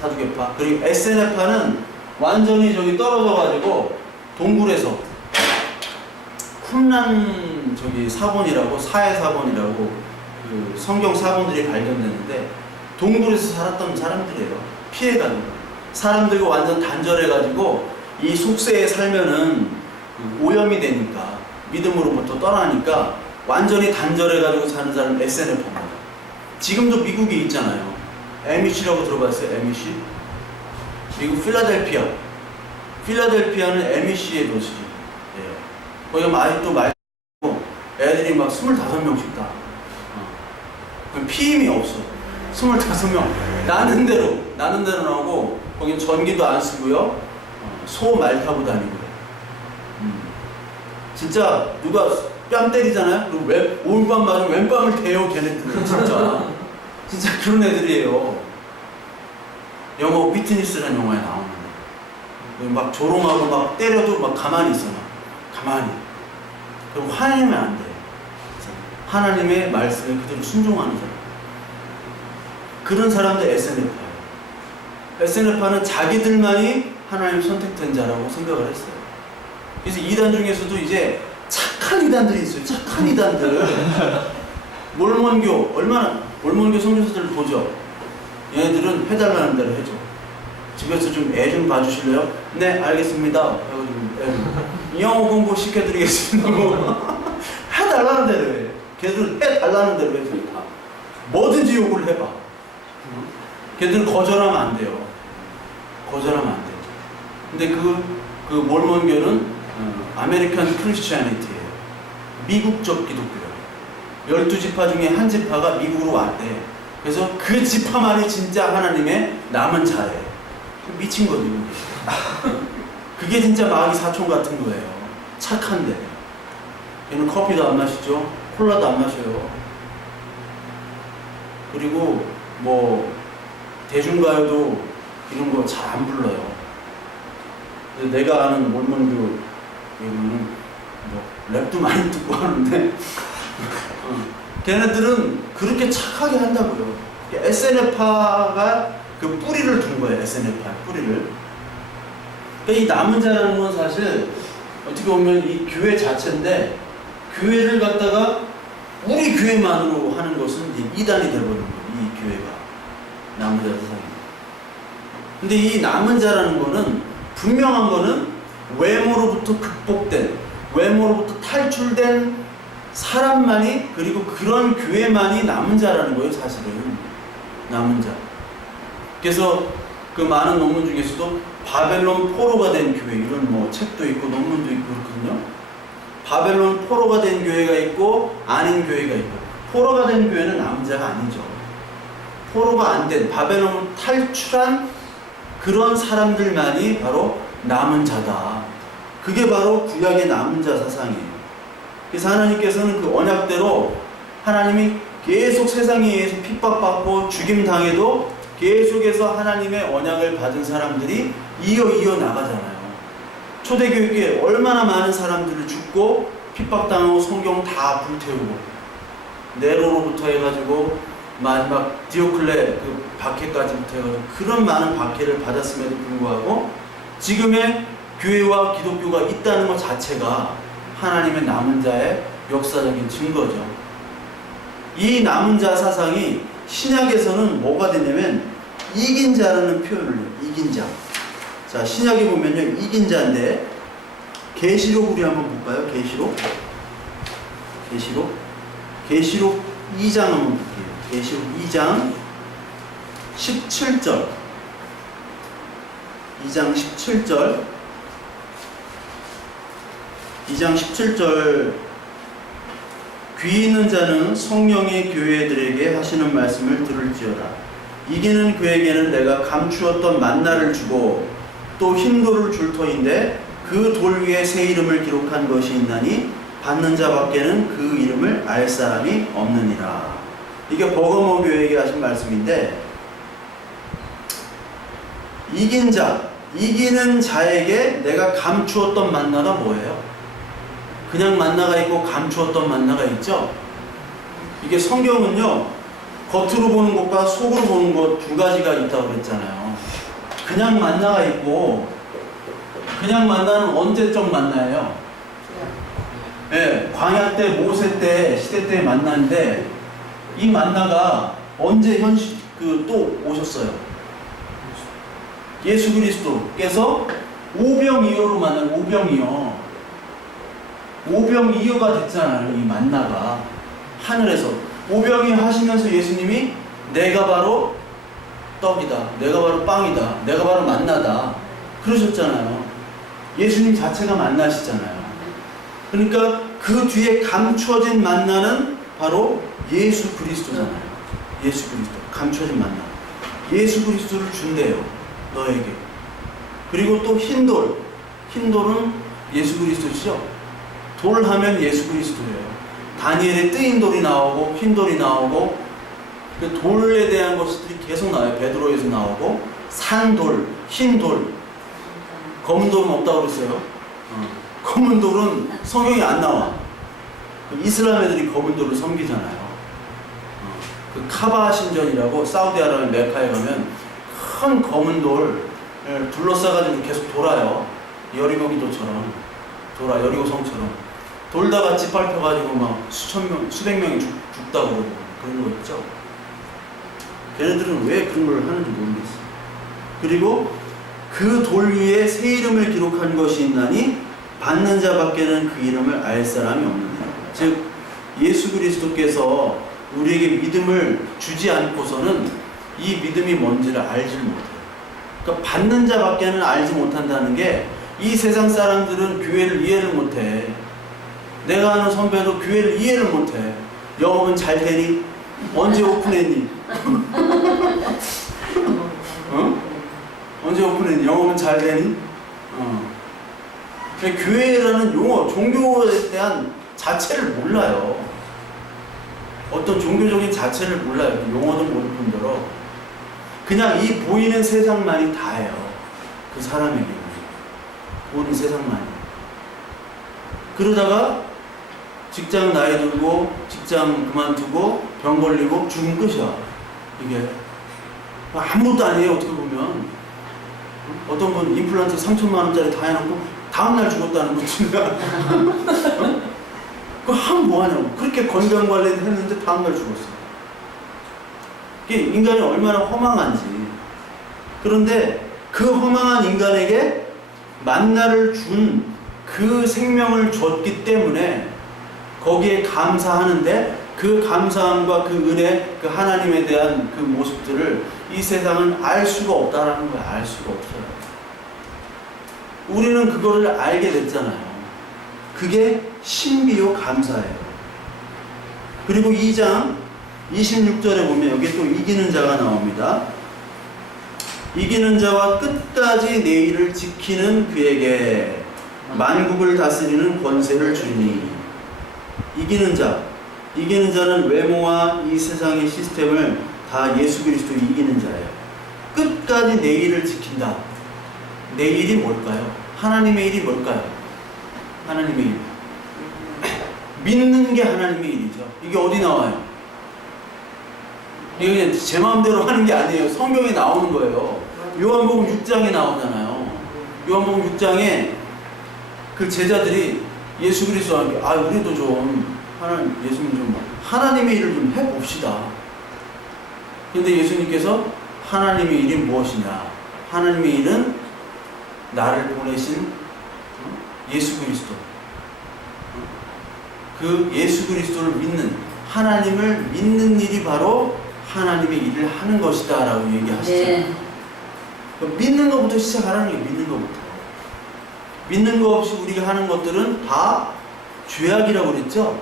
사두개파. 그리고 SNF파는 완전히 떨어져가지고 동굴에서 쿰란 사본이라고, 사해 사본이라고 그 성경 사본들이 발견됐는데 동굴에서 살았던 사람들이에요. 피해가는 거예요. 사람들과 완전 단절해가지고 이 속세에 살면은 오염이 되니까, 믿음으로부터 떠나니까 완전히 단절해가지고 사는 사람 SNF입니다. 지금도 미국에 있잖아요. 에미시라고 들어봤어요? 에미시? 미국 필라델피아. 필라델피아는 MEC의 도시예요. 거기가 아직도 말고 애들이 막 25명씩 다. 피임이 없어. 25명. 나는 대로 나오고, 거긴 전기도 안 쓰고요. 소 말 타고 다니고요. 진짜 누가 뺨 때리잖아요? 그리고 오른밤 맞으면 왼밤을 대요, 걔네들은. 진짜 그런 애들이에요. 영화 위트니스라는 영화에 나오는데. 막 조롱하고 막 때려도 막 가만히 있어. 가만히. 그리고 화내면 안 돼. 하나님의 말씀에 그대로 순종하는 사람. 그런 사람들 SNF파예요. SNF파는 자기들만이 하나님 선택된 자라고 생각을 했어요. 그래서 이단 중에서도 이제 착한 이단들이 있어요. 착한 이단들. 몰몬교, 몰몬교 선교사들 보죠. 얘네들은 해달라는 대로 해줘. 집에서 좀 애 좀 봐주실래요? 네, 알겠습니다. 영어 공부 시켜드리겠습니다. 해달라는 대로 해. 걔들은 해달라는 대로 해줘. 뭐든지 요구를 해봐. 걔들은 거절하면 안 돼요. 거절하면 안 돼요. 근데 그 몰몬교는 아메리칸 크리스티애니티예요. 미국적 기독교예요. 12지파 중에 한 지파가 미국으로 왔대. 그래서 그 지파만이 진짜 하나님의 남은 자예요. 미친 거지. 그게 진짜 마귀 사촌 같은 거예요. 착한데. 얘는 커피도 안 마시죠. 콜라도 안 마셔요. 그리고 뭐 대중가요도 이런 거 잘 안 불러요. 내가 아는 몰몬교 이거는 뭐 랩도 많이 듣고 하는데 걔네들은 그렇게 착하게 한다고요. SNF파가 그 뿌리를 둔 거예요. SNF파 뿌리를. 그러니까 이 남은 자라는 건 사실 어떻게 보면 이 교회 자체인데, 교회를 갖다가 우리 교회만으로 하는 것은 이단이 되어버리는 거예요. 이 교회가 남은 자 세상입니다. 근데 이 남은 자라는 거는 분명한 거는 외모로부터 극복된, 외모로부터 탈출된 사람만이, 그리고 그런 교회만이 남은 자라는 거예요. 사실은 남은 자. 그래서 그 많은 논문 중에서도 바벨론 포로가 된 교회, 이런 뭐 책도 있고 논문도 있고 그렇거든요. 바벨론 포로가 된 교회가 있고 아닌 교회가 있고, 포로가 된 교회는 남은 자가 아니죠. 포로가 안 된, 바벨론을 탈출한 그런 사람들만이 바로 남은 자다. 그게 바로 구약의 남은 자 사상이에요. 그래서 하나님께서는 그 언약대로 하나님이 계속 세상에 의해서 핍박받고 죽임당해도 계속해서 하나님의 언약을 받은 사람들이 이어 나가잖아요. 초대교육에 얼마나 많은 사람들을 죽고 핍박당하고 성경 다 불태우고, 네로로부터 해가지고 마지막 디오클레 그 박해까지부터 해가지고 그런 많은 박해를 받았음에도 불구하고 지금의 교회와 기독교가 있다는 것 자체가 하나님의 남은 자의 역사적인 증거죠. 이 남은 자 사상이 신약에서는 뭐가 되냐면 이긴 자라는 표현을 해요. 이긴 자. 자, 신약에 보면요, 이긴 자인데, 계시록 우리 한번 볼까요? 계시록 2장 한번 볼게요. 계시록 2장 17절. 2장 17절. 귀 있는 자는 성령의 교회들에게 하시는 말씀을 들을지어다. 이기는 그에게는 내가 감추었던 만나를 주고 또 흰 돌을 줄 터인데 그 돌 위에 새 이름을 기록한 것이 있나니 받는 자밖에는 그 이름을 알 사람이 없느니라. 이게 버거모 교회에게 하신 말씀인데, 이긴 자, 이기는 자에게 내가 감추었던 만나가 뭐예요? 그냥 만나가 있고 감추었던 만나가 있죠? 이게 성경은요, 겉으로 보는 것과 속으로 보는 것 두 가지가 있다고 그랬잖아요. 그냥 만나가 있고, 그냥 만나는 언제적 만나예요? 네, 광야 때, 모세 때, 시대 때 만나인데, 이 만나가 언제 또 오셨어요? 예수 그리스도께서 오병이어로 만난, 오병이어가 됐잖아요. 이 만나가 하늘에서 오병이어 하시면서 예수님이 내가 바로 떡이다, 내가 바로 빵이다, 내가 바로 만나다 그러셨잖아요. 예수님 자체가 만나시잖아요. 그러니까 그 뒤에 감추어진 만나는 바로 예수 그리스도잖아요. 예수 그리스도. 감추어진 만나. 예수 그리스도를 준대요. 너에게. 그리고 또 흰돌. 흰돌은 예수 그리스도시죠. 돌 하면 예수 그리스도예요. 다니엘에 뜨인 돌이 나오고 흰돌이 나오고 그 돌에 대한 것들이 계속 나와요. 베드로에서 나오고 산돌, 흰돌, 검은 돌은 없다고 그랬어요. 검은 돌은 성경에 안 나와. 이슬람 애들이 검은 돌을 섬기잖아요. 그 카바 신전이라고 사우디아라비아 메카에 가면 큰 검은 돌을 둘러싸가지고 계속 돌아요. 여리고 기도처럼 돌아, 여리고 성처럼 돌다가 짓밟혀가지고 막 수백 명이 죽다고 그러고 그런 거 있죠. 걔네들은 왜 그런 걸 하는지 모르겠어요. 그리고 그 돌 위에 새 이름을 기록한 것이 있나니 받는 자밖에는 그 이름을 알 사람이 없느니라. 즉 예수 그리스도께서 우리에게 믿음을 주지 않고서는 이 믿음이 뭔지를 알지 못해요. 그러니까 받는 자밖에는 알지 못한다는 게 이 세상 사람들은 교회를 이해를 못해. 내가 아는 선배도 교회를 이해를 못해. 영업은 잘 되니? 언제 오픈했니? 어? 언제 오픈했니? 영업은 잘 되니? 교회라는 용어, 종교에 대한 자체를 몰라요. 어떤 종교적인 자체를 몰라요. 용어도 모를 뿐더러 그냥 이 보이는 세상만이 다예요. 그 사람에게 보이는 세상만이. 그러다가 직장 나이 들고 직장 그만두고 병 걸리고 죽으면 끝이야. 이게 아무것도 아니에요. 어떻게 보면 어떤 분 임플란트 3천만 원짜리 다 해놓고 다음날 죽었다는 거지. 그거 하면 뭐하냐고. 그렇게 건강관리를 했는데 다음날 죽었어. 이게 인간이 얼마나 허망한지. 그런데 그 허망한 인간에게 만나를 준 그 생명을 줬기 때문에 거기에 감사하는데 그 감사함과 그 은혜, 그 하나님에 대한 그 모습들을 이 세상은 알 수가 없다라는 거야. 알 수가 없어요. 우리는 그거를 알게 됐잖아요. 그게 신비요 감사예요. 그리고 2장 26절에 보면 여기 또 이기는 자가 나옵니다. 이기는 자와 끝까지 내 일을 지키는 그에게 만국을 다스리는 권세를 주니. 이기는 자. 이기는 자는 외모와 이 세상의 시스템을 다 예수 그리스도 이기는 자예요. 끝까지 내 일을 지킨다. 내 일이 뭘까요? 하나님의 일이 뭘까요? 하나님의 일. 믿는 게 하나님의 일이죠. 이게 어디 나와요? 이게 그냥 제 마음대로 하는 게 아니에요. 성경에 나오는 거예요. 요한복음 6장에 나오잖아요. 요한복음 6장에 그 제자들이 예수 그리스도한테 우리도 좀 예수님 좀 하나님의 일을 좀 해봅시다. 그런데 예수님께서 하나님의 일이 무엇이냐? 하나님의 일은 나를 보내신 예수 그리스도. 그 예수 그리스도를 믿는, 하나님을 믿는 일이 바로 하나님의 일을 하는 것이다 라고 얘기하시잖아요. 네. 믿는 것부터 시작하라는 게 믿는 것부터. 믿는 거 없이 우리가 하는 것들은 다 죄악이라고 그랬죠.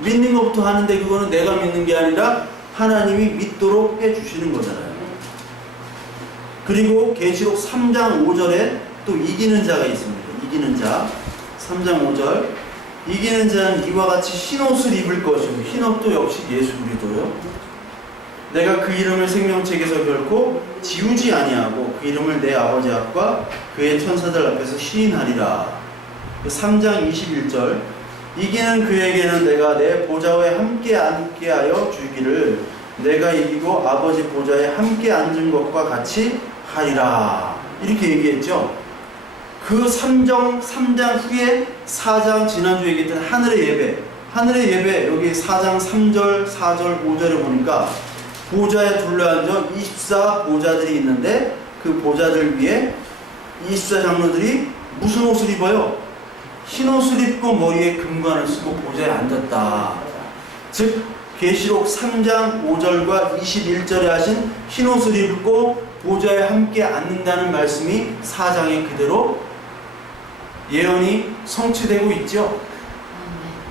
믿는 것부터 하는데 그거는 내가 믿는 게 아니라 하나님이 믿도록 해주시는 거잖아요. 그리고 계시록 3장 5절에 또 이기는 자가 있습니다. 이기는 자 3장 5절. 이기는 자는 이와 같이 흰옷을 입을 것이고, 흰옷도 역시 예수 그리스도요. 내가 그 이름을 생명책에서 결코 지우지 아니하고 그 이름을 내 아버지 앞과 그의 천사들 앞에서 시인하리라. 3장 21절. 이기는 그에게는 내가 내 보좌에 함께 앉게 하여 주기를 내가 이기고 아버지 보좌에 함께 앉은 것과 같이 하리라. 이렇게 얘기했죠. 그 3장 후에 4장 지난주에 얘기했던 하늘의 예배. 하늘의 예배 여기 4장 3절 4절 5절에 보니까 보좌에 둘러앉아 24 보좌들이 있는데 그 보좌들 위에 24 장로들이 무슨 옷을 입어요? 흰 옷을 입고 머리에 금관을 쓰고 보좌에 앉았다. 즉 계시록 3장 5절과 21절에 하신 흰 옷을 입고 보좌에 함께 앉는다는 말씀이 4장에 그대로 예언이 성취되고 있죠.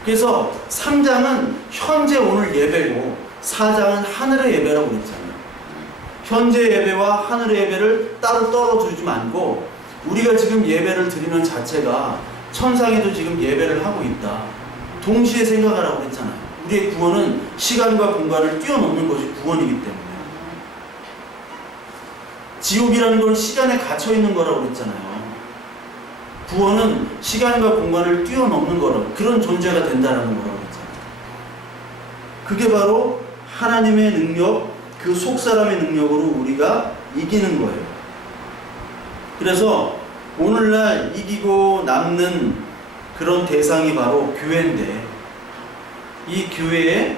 그래서 3장은 현재 오늘 예배고 4장은 하늘의 예배라고 그랬잖아요. 현재 예배와 하늘의 예배를 따로 떨어두지 말고 우리가 지금 예배를 드리는 자체가 천상에도 지금 예배를 하고 있다. 동시에 생각하라고 그랬잖아요. 우리의 구원은 시간과 공간을 뛰어넘는 것이 구원이기 때문에. 지옥이라는 건 시간에 갇혀 있는 거라고 그랬잖아요. 구원은 시간과 공간을 뛰어넘는 거라고, 그런 존재가 된다는 거라고 그랬잖아요. 그게 바로 하나님의 능력, 그 속사람의 능력으로 우리가 이기는 거예요. 그래서 오늘날 이기고 남는 그런 대상이 바로 교회인데, 이 교회의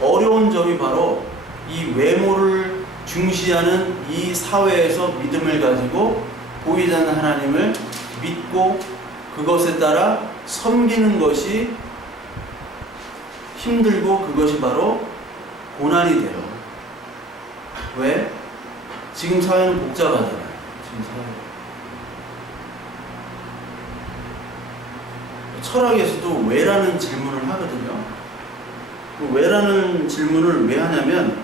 어려운 점이 바로 이 외모를 중시하는 이 사회에서 믿음을 가지고 보이지 않는 하나님을 믿고 그것에 따라 섬기는 것이 힘들고 그것이 바로 고난이 돼요. 왜? 지금 사회는 복잡하잖아요. 지금 사회. 철학에서도 왜라는 질문을 하거든요. 그 왜라는 질문을 왜 하냐면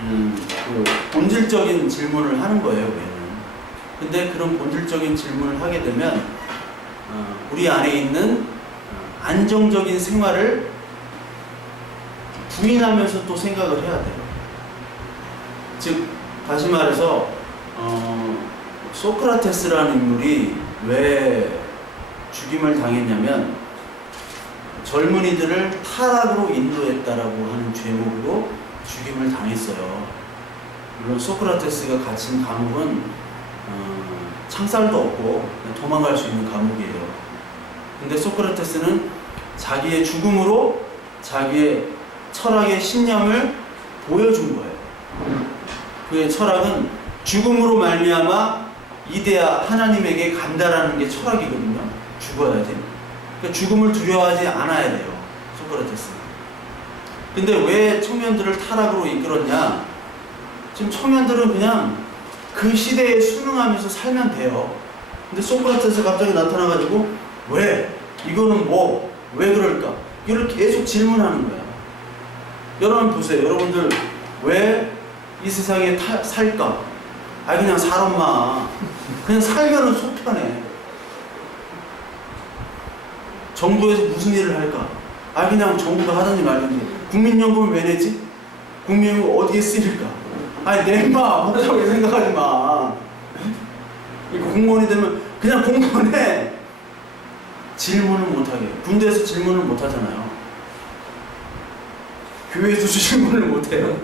그 본질적인 질문을 하는 거예요. 왜는. 근데 그런 본질적인 질문을 하게 되면 우리 안에 있는 안정적인 생활을 부인하면서 또 생각을 해야 돼요. 즉 다시 말해서 소크라테스라는 인물이 왜 죽임을 당했냐면 젊은이들을 타락으로 인도했다라고 하는 죄목으로 죽임을 당했어요. 물론 소크라테스가 갇힌 감옥은 창살도 없고 도망갈 수 있는 감옥이에요. 근데 소크라테스는 자기의 죽음으로 자기의 철학의 신념을 보여준 거예요. 그의 철학은 죽음으로 말미암아 이데아 하나님에게 간다라는 게 철학이거든요. 죽어야지. 그러니까 죽음을 두려워하지 않아야 돼요. 소크라테스는. 근데 왜 청년들을 타락으로 이끌었냐? 지금 청년들은 그냥 그 시대에 순응하면서 살면 돼요. 근데 소크라테스 갑자기 나타나가지고 왜? 이거는 뭐? 왜 그럴까? 이걸 계속 질문하는 거야. 여러분 보세요. 여러분들 왜 이 세상에 살까? 그냥 살엄마. 그냥 살면은 속 편해. 정부에서 무슨 일을 할까? 그냥 정부가 하든지 말든지. 국민연금을 왜 내지? 국민연금 어디에 쓰일까? 내마 복잡하게 생각하지 마. 공무원이 되면 그냥 공무원에 질문을 못하게. 군대에서 질문을 못하잖아요. 교회에서 질문을 못해요.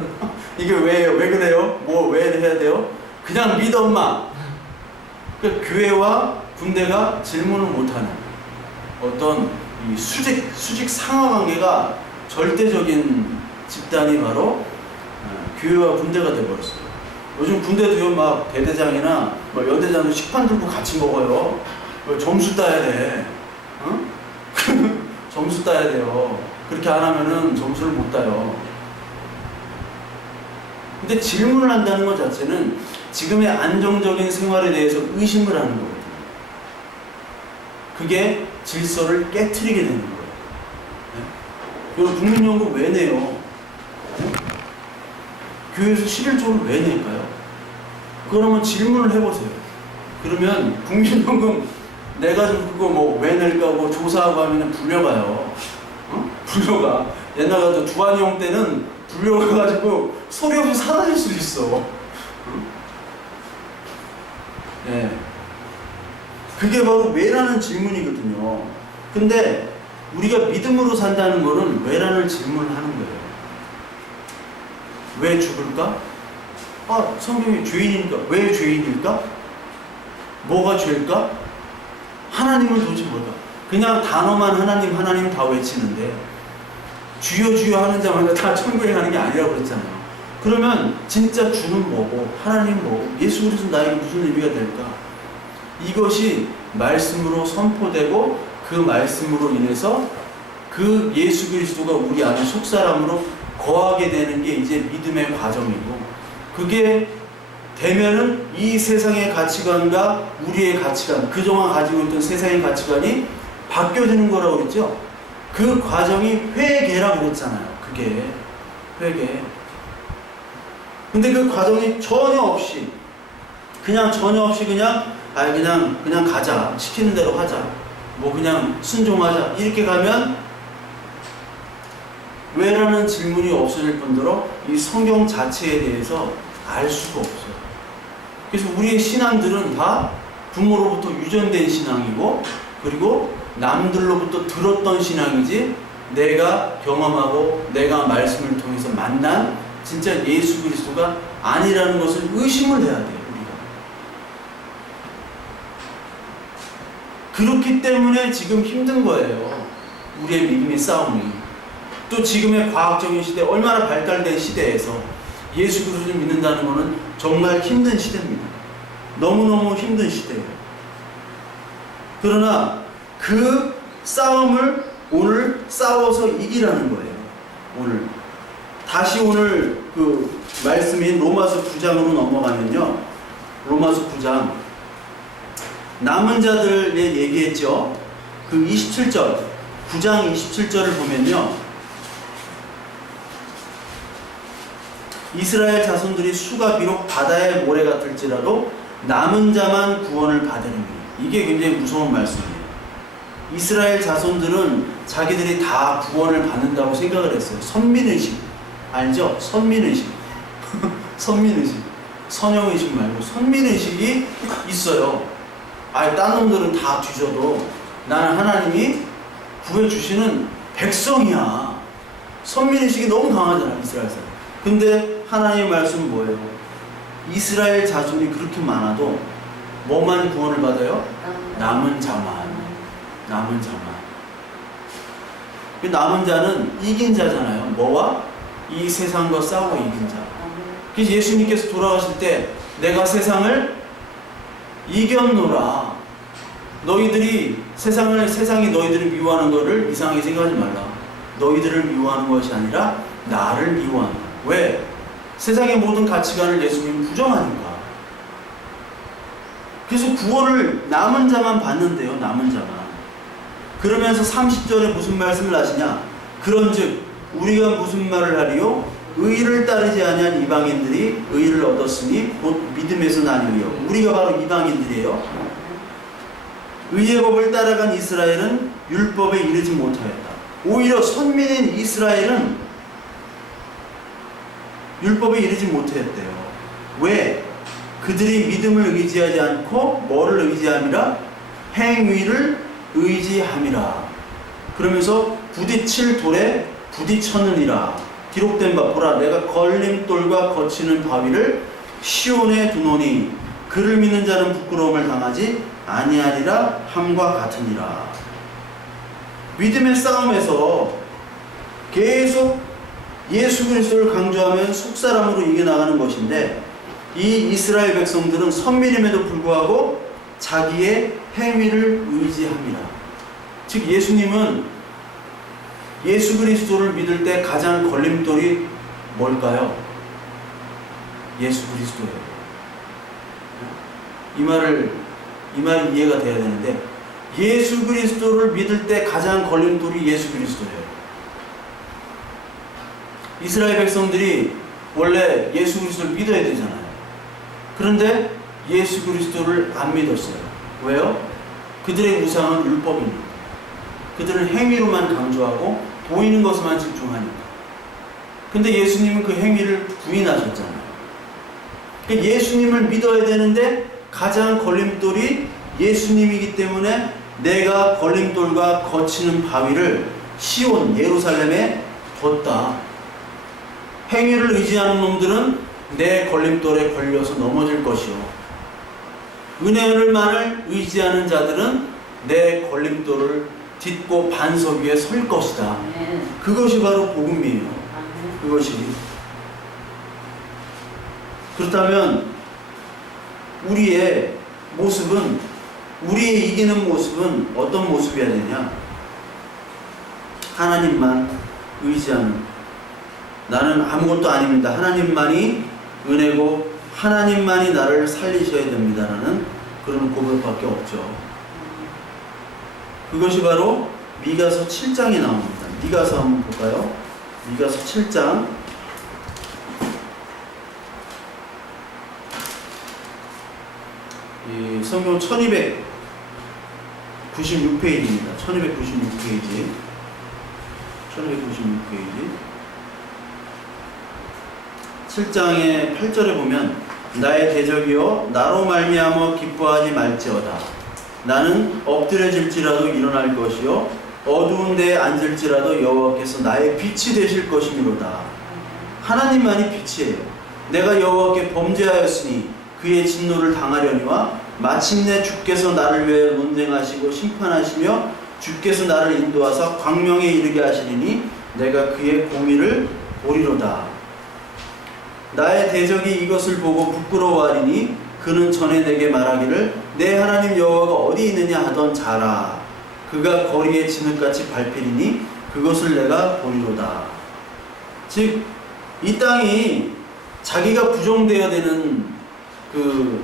이게 왜 그래요? 뭐 왜 해야 돼요? 그냥 믿어 엄마. 그러니까 교회와 군대가 질문을 못하는 어떤 이 수직 상하 관계가 절대적인 집단이 바로 교회와 군대가 돼버렸어요. 요즘 군대도요, 막 대대장이나 뭐 연대장도 식판 들고 같이 먹어요. 점수 따야 돼. 점수 따야 돼요. 그렇게 안 하면은 점수를 못 따요. 근데 질문을 한다는 것 자체는 지금의 안정적인 생활에 대해서 의심을 하는 거거든요. 그게 질서를 깨트리게 되는 거예요. 여러분, 국민연금 왜 내요? 교회에서 11조를 왜 낼까요? 그러면 질문을 해보세요. 그러면 국민연금 내가지고 그거 뭐 왜 낼까 고 조사하고 하면 불려가요. 불려가. 옛날 같은 두한이 형 때는 불려가가지고 소리 없이 사라질 수도 있어. 네. 그게 바로 왜라는 질문이거든요. 근데 우리가 믿음으로 산다는 거는 왜라는 질문을 하는 거예요. 왜 죽을까? 성경이 죄인이니까. 왜 죄인일까? 뭐가 죄일까? 하나님은 도대체 뭘까? 그냥 단어만 하나님 다 외치는데 주여 주여 하는 자마다 다 천국에 가는 게 아니라고 그랬잖아요. 그러면 진짜 주는 뭐고 하나님 뭐고 예수 그리스도 나에게 무슨 의미가 될까? 이것이 말씀으로 선포되고 그 말씀으로 인해서 그 예수 그리스도가 우리 안에 속사람으로 거하게 되는 게 이제 믿음의 과정이고, 그게 되면은 이 세상의 가치관과 우리의 가치관, 그동안 가지고 있던 세상의 가치관이 바뀌어지는 거라고 그랬죠. 그 과정이 회개라고 그랬잖아요. 그게 회개. 근데 그 과정이 전혀 없이 그냥 가자, 시키는 대로 하자, 뭐 그냥 순종하자 이렇게 가면 왜라는 질문이 없어질 뿐더러 이 성경 자체에 대해서 알 수가 없어요. 그래서 우리의 신앙들은 다 부모로부터 유전된 신앙이고, 그리고 남들로부터 들었던 신앙이지 내가 경험하고 내가 말씀을 통해서 만난 진짜 예수 그리스도가 아니라는 것을 의심을 해야 돼요. 우리가 그렇기 때문에 지금 힘든 거예요. 우리의 믿음의 싸움이. 또 지금의 과학적인 시대, 얼마나 발달된 시대에서 예수 그리스도를 믿는다는 것은 정말 힘든 시대입니다. 너무너무 힘든 시대예요. 그러나 그 싸움을 오늘 싸워서 이기라는 거예요. 오늘 다시 오늘 그 말씀인 로마서 9장으로 넘어가면요, 로마서 9장 남은 자들에 얘기했죠. 그 27절, 9장 27절을 보면요, 이스라엘 자손들이 수가 비록 바다의 모래 같을지라도 남은 자만 구원을 받으리니. 이게 굉장히 무서운 말씀이에요. 이스라엘 자손들은 자기들이 다 구원을 받는다고 생각을 했어요. 선민의식 알죠? 선민의식 선민의식, 선영의식 말고 선민의식이 있어요. 딴 놈들은 다 뒤져도 나는 하나님이 구해주시는 백성이야. 선민의식이 너무 강하잖아, 이스라엘 사람. 근데 하나님의 말씀은 뭐예요? 이스라엘 자손이 그렇게 많아도 뭐만 구원을 받아요? 남은 자만. 남은 자만. 그 남은 자는 이긴 자잖아요. 뭐와? 이 세상과 싸워 이긴 자. 그래서 예수님께서 돌아가실 때 내가 세상을 이겼노라. 너희들이 세상이 너희들을 미워하는 것을 이상하게 생각하지 말라. 너희들을 미워하는 것이 아니라 나를 미워한다. 왜? 세상의 모든 가치관을 예수님은 부정하니까. 그래서 구원을 남은 자만 받는데요. 남은 자만. 그러면서 30절에 무슨 말씀을 하시냐? 그런즉 우리가 무슨 말을 하리요? 의를 따르지 아니한 이방인들이 의를 얻었으니 곧 믿음에서 나뉘어요. 우리가 바로 이방인들이에요. 의의 법을 따라간 이스라엘은 율법에 이르지 못하였다. 오히려 선민인 이스라엘은 율법에 이르지 못했대요. 왜? 그들이 믿음을 의지하지 않고 뭐를 의지함이라? 행위를 의지함이라. 그러면서 부딪힐 돌에 부딪혔느니라. 기록된 바 보라, 내가 걸림돌과 거치는 바위를 시온에 두노니 그를 믿는 자는 부끄러움을 당하지 아니하리라 함과 같으니라. 믿음의 싸움에서 계속 예수 그리스도를 강조하면 속사람으로 이겨나가는 것인데, 이 이스라엘 백성들은 선민임에도 불구하고 자기의 행위를 의지합니다. 즉 예수님은 예수 그리스도를 믿을 때 가장 걸림돌이 뭘까요? 예수 그리스도예요. 이 말이 이해가 돼야 되는데, 예수 그리스도를 믿을 때 가장 걸림돌이 예수 그리스도예요. 이스라엘 백성들이 원래 예수 그리스도를 믿어야 되잖아요. 그런데 예수 그리스도를 안 믿었어요. 왜요? 그들의 우상은 율법입니다. 그들은 행위로만 강조하고 보이는 것에만 집중하니까. 근데 예수님은 그 행위를 부인하셨잖아요. 그러니까 예수님을 믿어야 되는데 가장 걸림돌이 예수님이기 때문에 내가 걸림돌과 거치는 바위를 시온 예루살렘에 뒀다. 행위를 의지하는 놈들은 내 걸림돌에 걸려서 넘어질 것이요, 은혜를만을 의지하는 자들은 내 걸림돌을 딛고 반석 위에 설 것이다. 그것이 바로 복음이에요. 그것이. 그렇다면 우리의 모습은, 우리의 이기는 모습은 어떤 모습이어야 되냐? 하나님만 의지하는, 나는 아무것도 아닙니다, 하나님만이 은혜고 하나님만이 나를 살리셔야 됩니다라는 그런 고백밖에 없죠. 그것이 바로 미가서 7장에 나옵니다. 미가서 한번 볼까요? 미가서 7장 이 성경 1296페이지입니다. 1296페이지 7장의 8절에 보면 나의 대적이여 나로 말미암아 기뻐하지 말지어다. 나는 엎드려질지라도 일어날 것이요 어두운 데에 앉을지라도 여호와께서 나의 빛이 되실 것이미로다. 하나님만이 빛이에요. 내가 여호와께 범죄하였으니 그의 진노를 당하려니와 마침내 주께서 나를 위해 논쟁하시고 심판하시며 주께서 나를 인도하사 광명에 이르게 하시리니 내가 그의 공의를 보리로다. 나의 대적이 이것을 보고 부끄러워하리니 그는 전에 내게 말하기를 내 하나님 여호와가 어디 있느냐 하던 자라. 그가 거리에 진흙같이 밟히리니 그것을 내가 보리로다. 즉 이 땅이 자기가 부정되어야 되는 그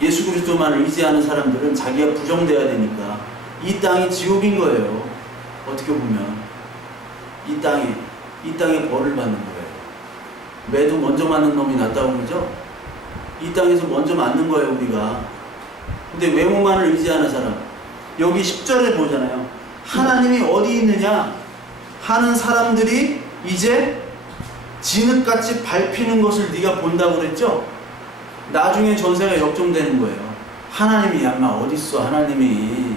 예수 그리스도만을 의지하는 사람들은 자기가 부정되어야 되니까 이 땅이 지옥인 거예요. 어떻게 보면 이 땅에 벌을 받는 거예요. 매도 먼저 맞는 놈이 낫다고 그러죠. 이 땅에서 먼저 맞는 거예요, 우리가. 근데 외모만을 의지하는 사람, 여기 10절에 보잖아요. 하나님이 어디 있느냐 하는 사람들이 이제 진흙같이 밟히는 것을 네가 본다고 그랬죠. 나중에 전세가 역전되는 거예요. 하나님이 야마 어디 있어? 하나님이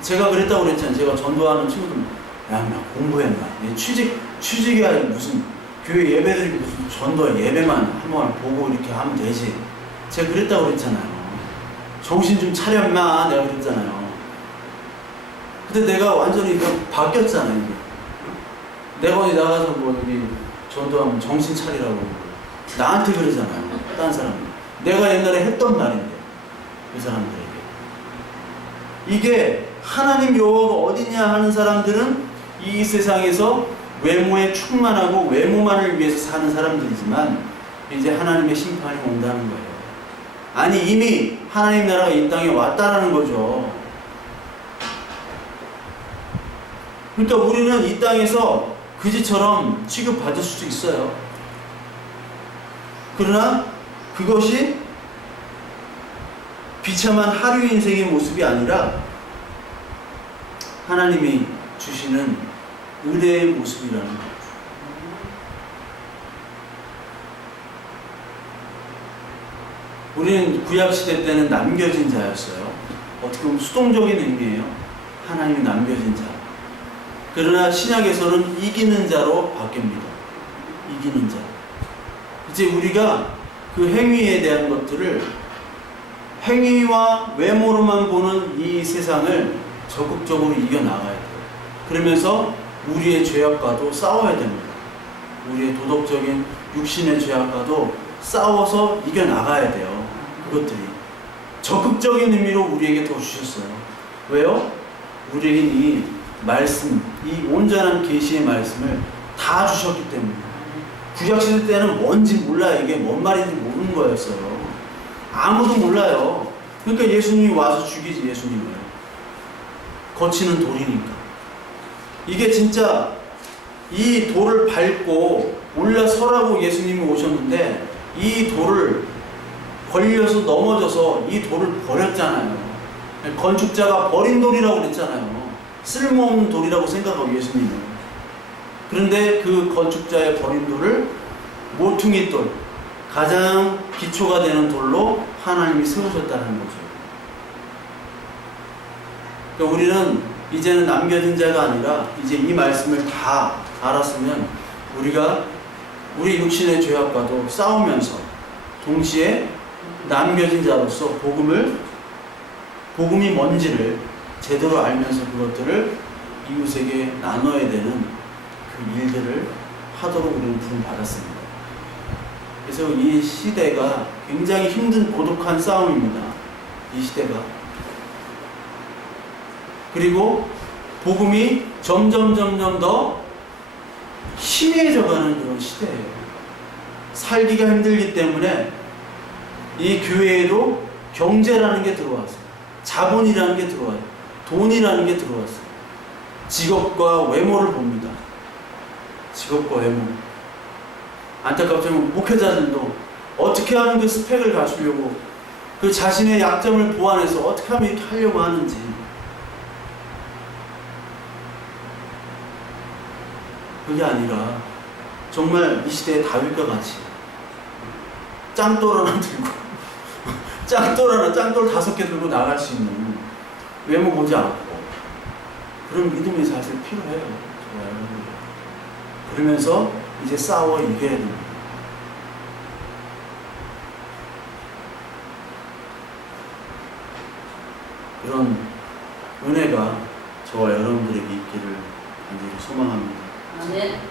제가 그랬다고 그랬잖아요. 제가 전도하는 친구들 야마 공부했나? 취직이야 무슨 교회 예배드리고 무슨 전도 예배만 한번 보고 이렇게 하면 되지. 제가 그랬다고 그랬잖아요. 정신 좀 차려 임마 내가 그랬잖아요. 근데 내가 완전히 바뀌었잖아요. 이게. 내가 어디 나가서 뭐 여기 전도하면 정신 차리라고 나한테 그러잖아요. 다른 사람. 내가 옛날에 했던 말인데 그 사람들에게 이게 하나님 여호와가 어디냐 하는 사람들은 이 세상에서 외모에 충만하고 외모만을 위해서 사는 사람들이지만 이제 하나님의 심판이 온다는 거예요. 아니 이미 하나님 나라가 이 땅에 왔다라는 거죠. 그러니까 우리는 이 땅에서 그지처럼 취급받을 수도 있어요. 그러나 그것이 비참한 하류 인생의 모습이 아니라 하나님이 주시는 은혜의 모습이라는 거죠. 우리는 구약시대 때는 남겨진 자였어요. 어떻게 보면 수동적인 의미예요. 하나님이 남겨진 자. 그러나 신약에서는 이기는 자로 바뀝니다. 이기는 자. 이제 우리가 그 행위에 대한 것들을 행위와 외모로만 보는 이 세상을 적극적으로 이겨나가야 돼요. 그러면서 우리의 죄악과도 싸워야 됩니다. 우리의 도덕적인 육신의 죄악과도 싸워서 이겨나가야 돼요. 그것들이 적극적인 의미로 우리에게 더 주셨어요. 왜요? 우리에게 이 말씀, 이 온전한 계시의 말씀을 다 주셨기 때문에. 구약시대 때는 뭔지 몰라. 이게 뭔 말인지 모르는 거였어요. 아무도 몰라요. 그러니까 예수님이 와서 죽이지. 예수님을 거치는 돌이니까. 이게 진짜 이 돌을 밟고 올라서라고 예수님이 오셨는데 이 돌을 걸려서 넘어져서 이 돌을 버렸잖아요. 건축자가 버린 돌이라고 그랬잖아요. 쓸모없는 돌이라고 생각하고 예수님은. 그런데 그 건축자의 버린 돌을 모퉁이 돌, 가장 기초가 되는 돌로 하나님이 세우셨다는 거죠. 그러니까 우리는 이제는 남겨진 자가 아니라 이제 이 말씀을 다 알았으면 우리가 우리 육신의 죄악과도 싸우면서 동시에 남겨진 자로서 복음이 뭔지를 제대로 알면서 그것들을 이웃에게 나눠야 되는 그 일들을 하도록 우리는 부름받았습니다. 그래서 이 시대가 굉장히 힘든 고독한 싸움입니다. 이 시대가. 그리고 복음이 점점 더 희미해져가는 그런 시대예요. 살기가 힘들기 때문에 이 교회에도 경제라는 게 들어왔어요. 자본이라는 게 들어와요. 돈이라는 게 들어왔어요. 직업과 외모를 봅니다. 직업과 외모. 안타깝지만 목회자들도 어떻게 하면 그 스펙을 갖추려고 그 자신의 약점을 보완해서 어떻게 하면 이렇게 하려고 하는지. 그게 아니라 정말 이 시대의 다윗과 같이 짱돌 하나 들고 짱돌 5개 들고 나갈 수 있는 외모 보지 않고 그런 믿음이 사실 필요해요. 그러면서 이제 싸워 이겨야 됩니다. 그런 은혜가 저와 여러분들에게 있기를 간절히 소망합니다. 아멘.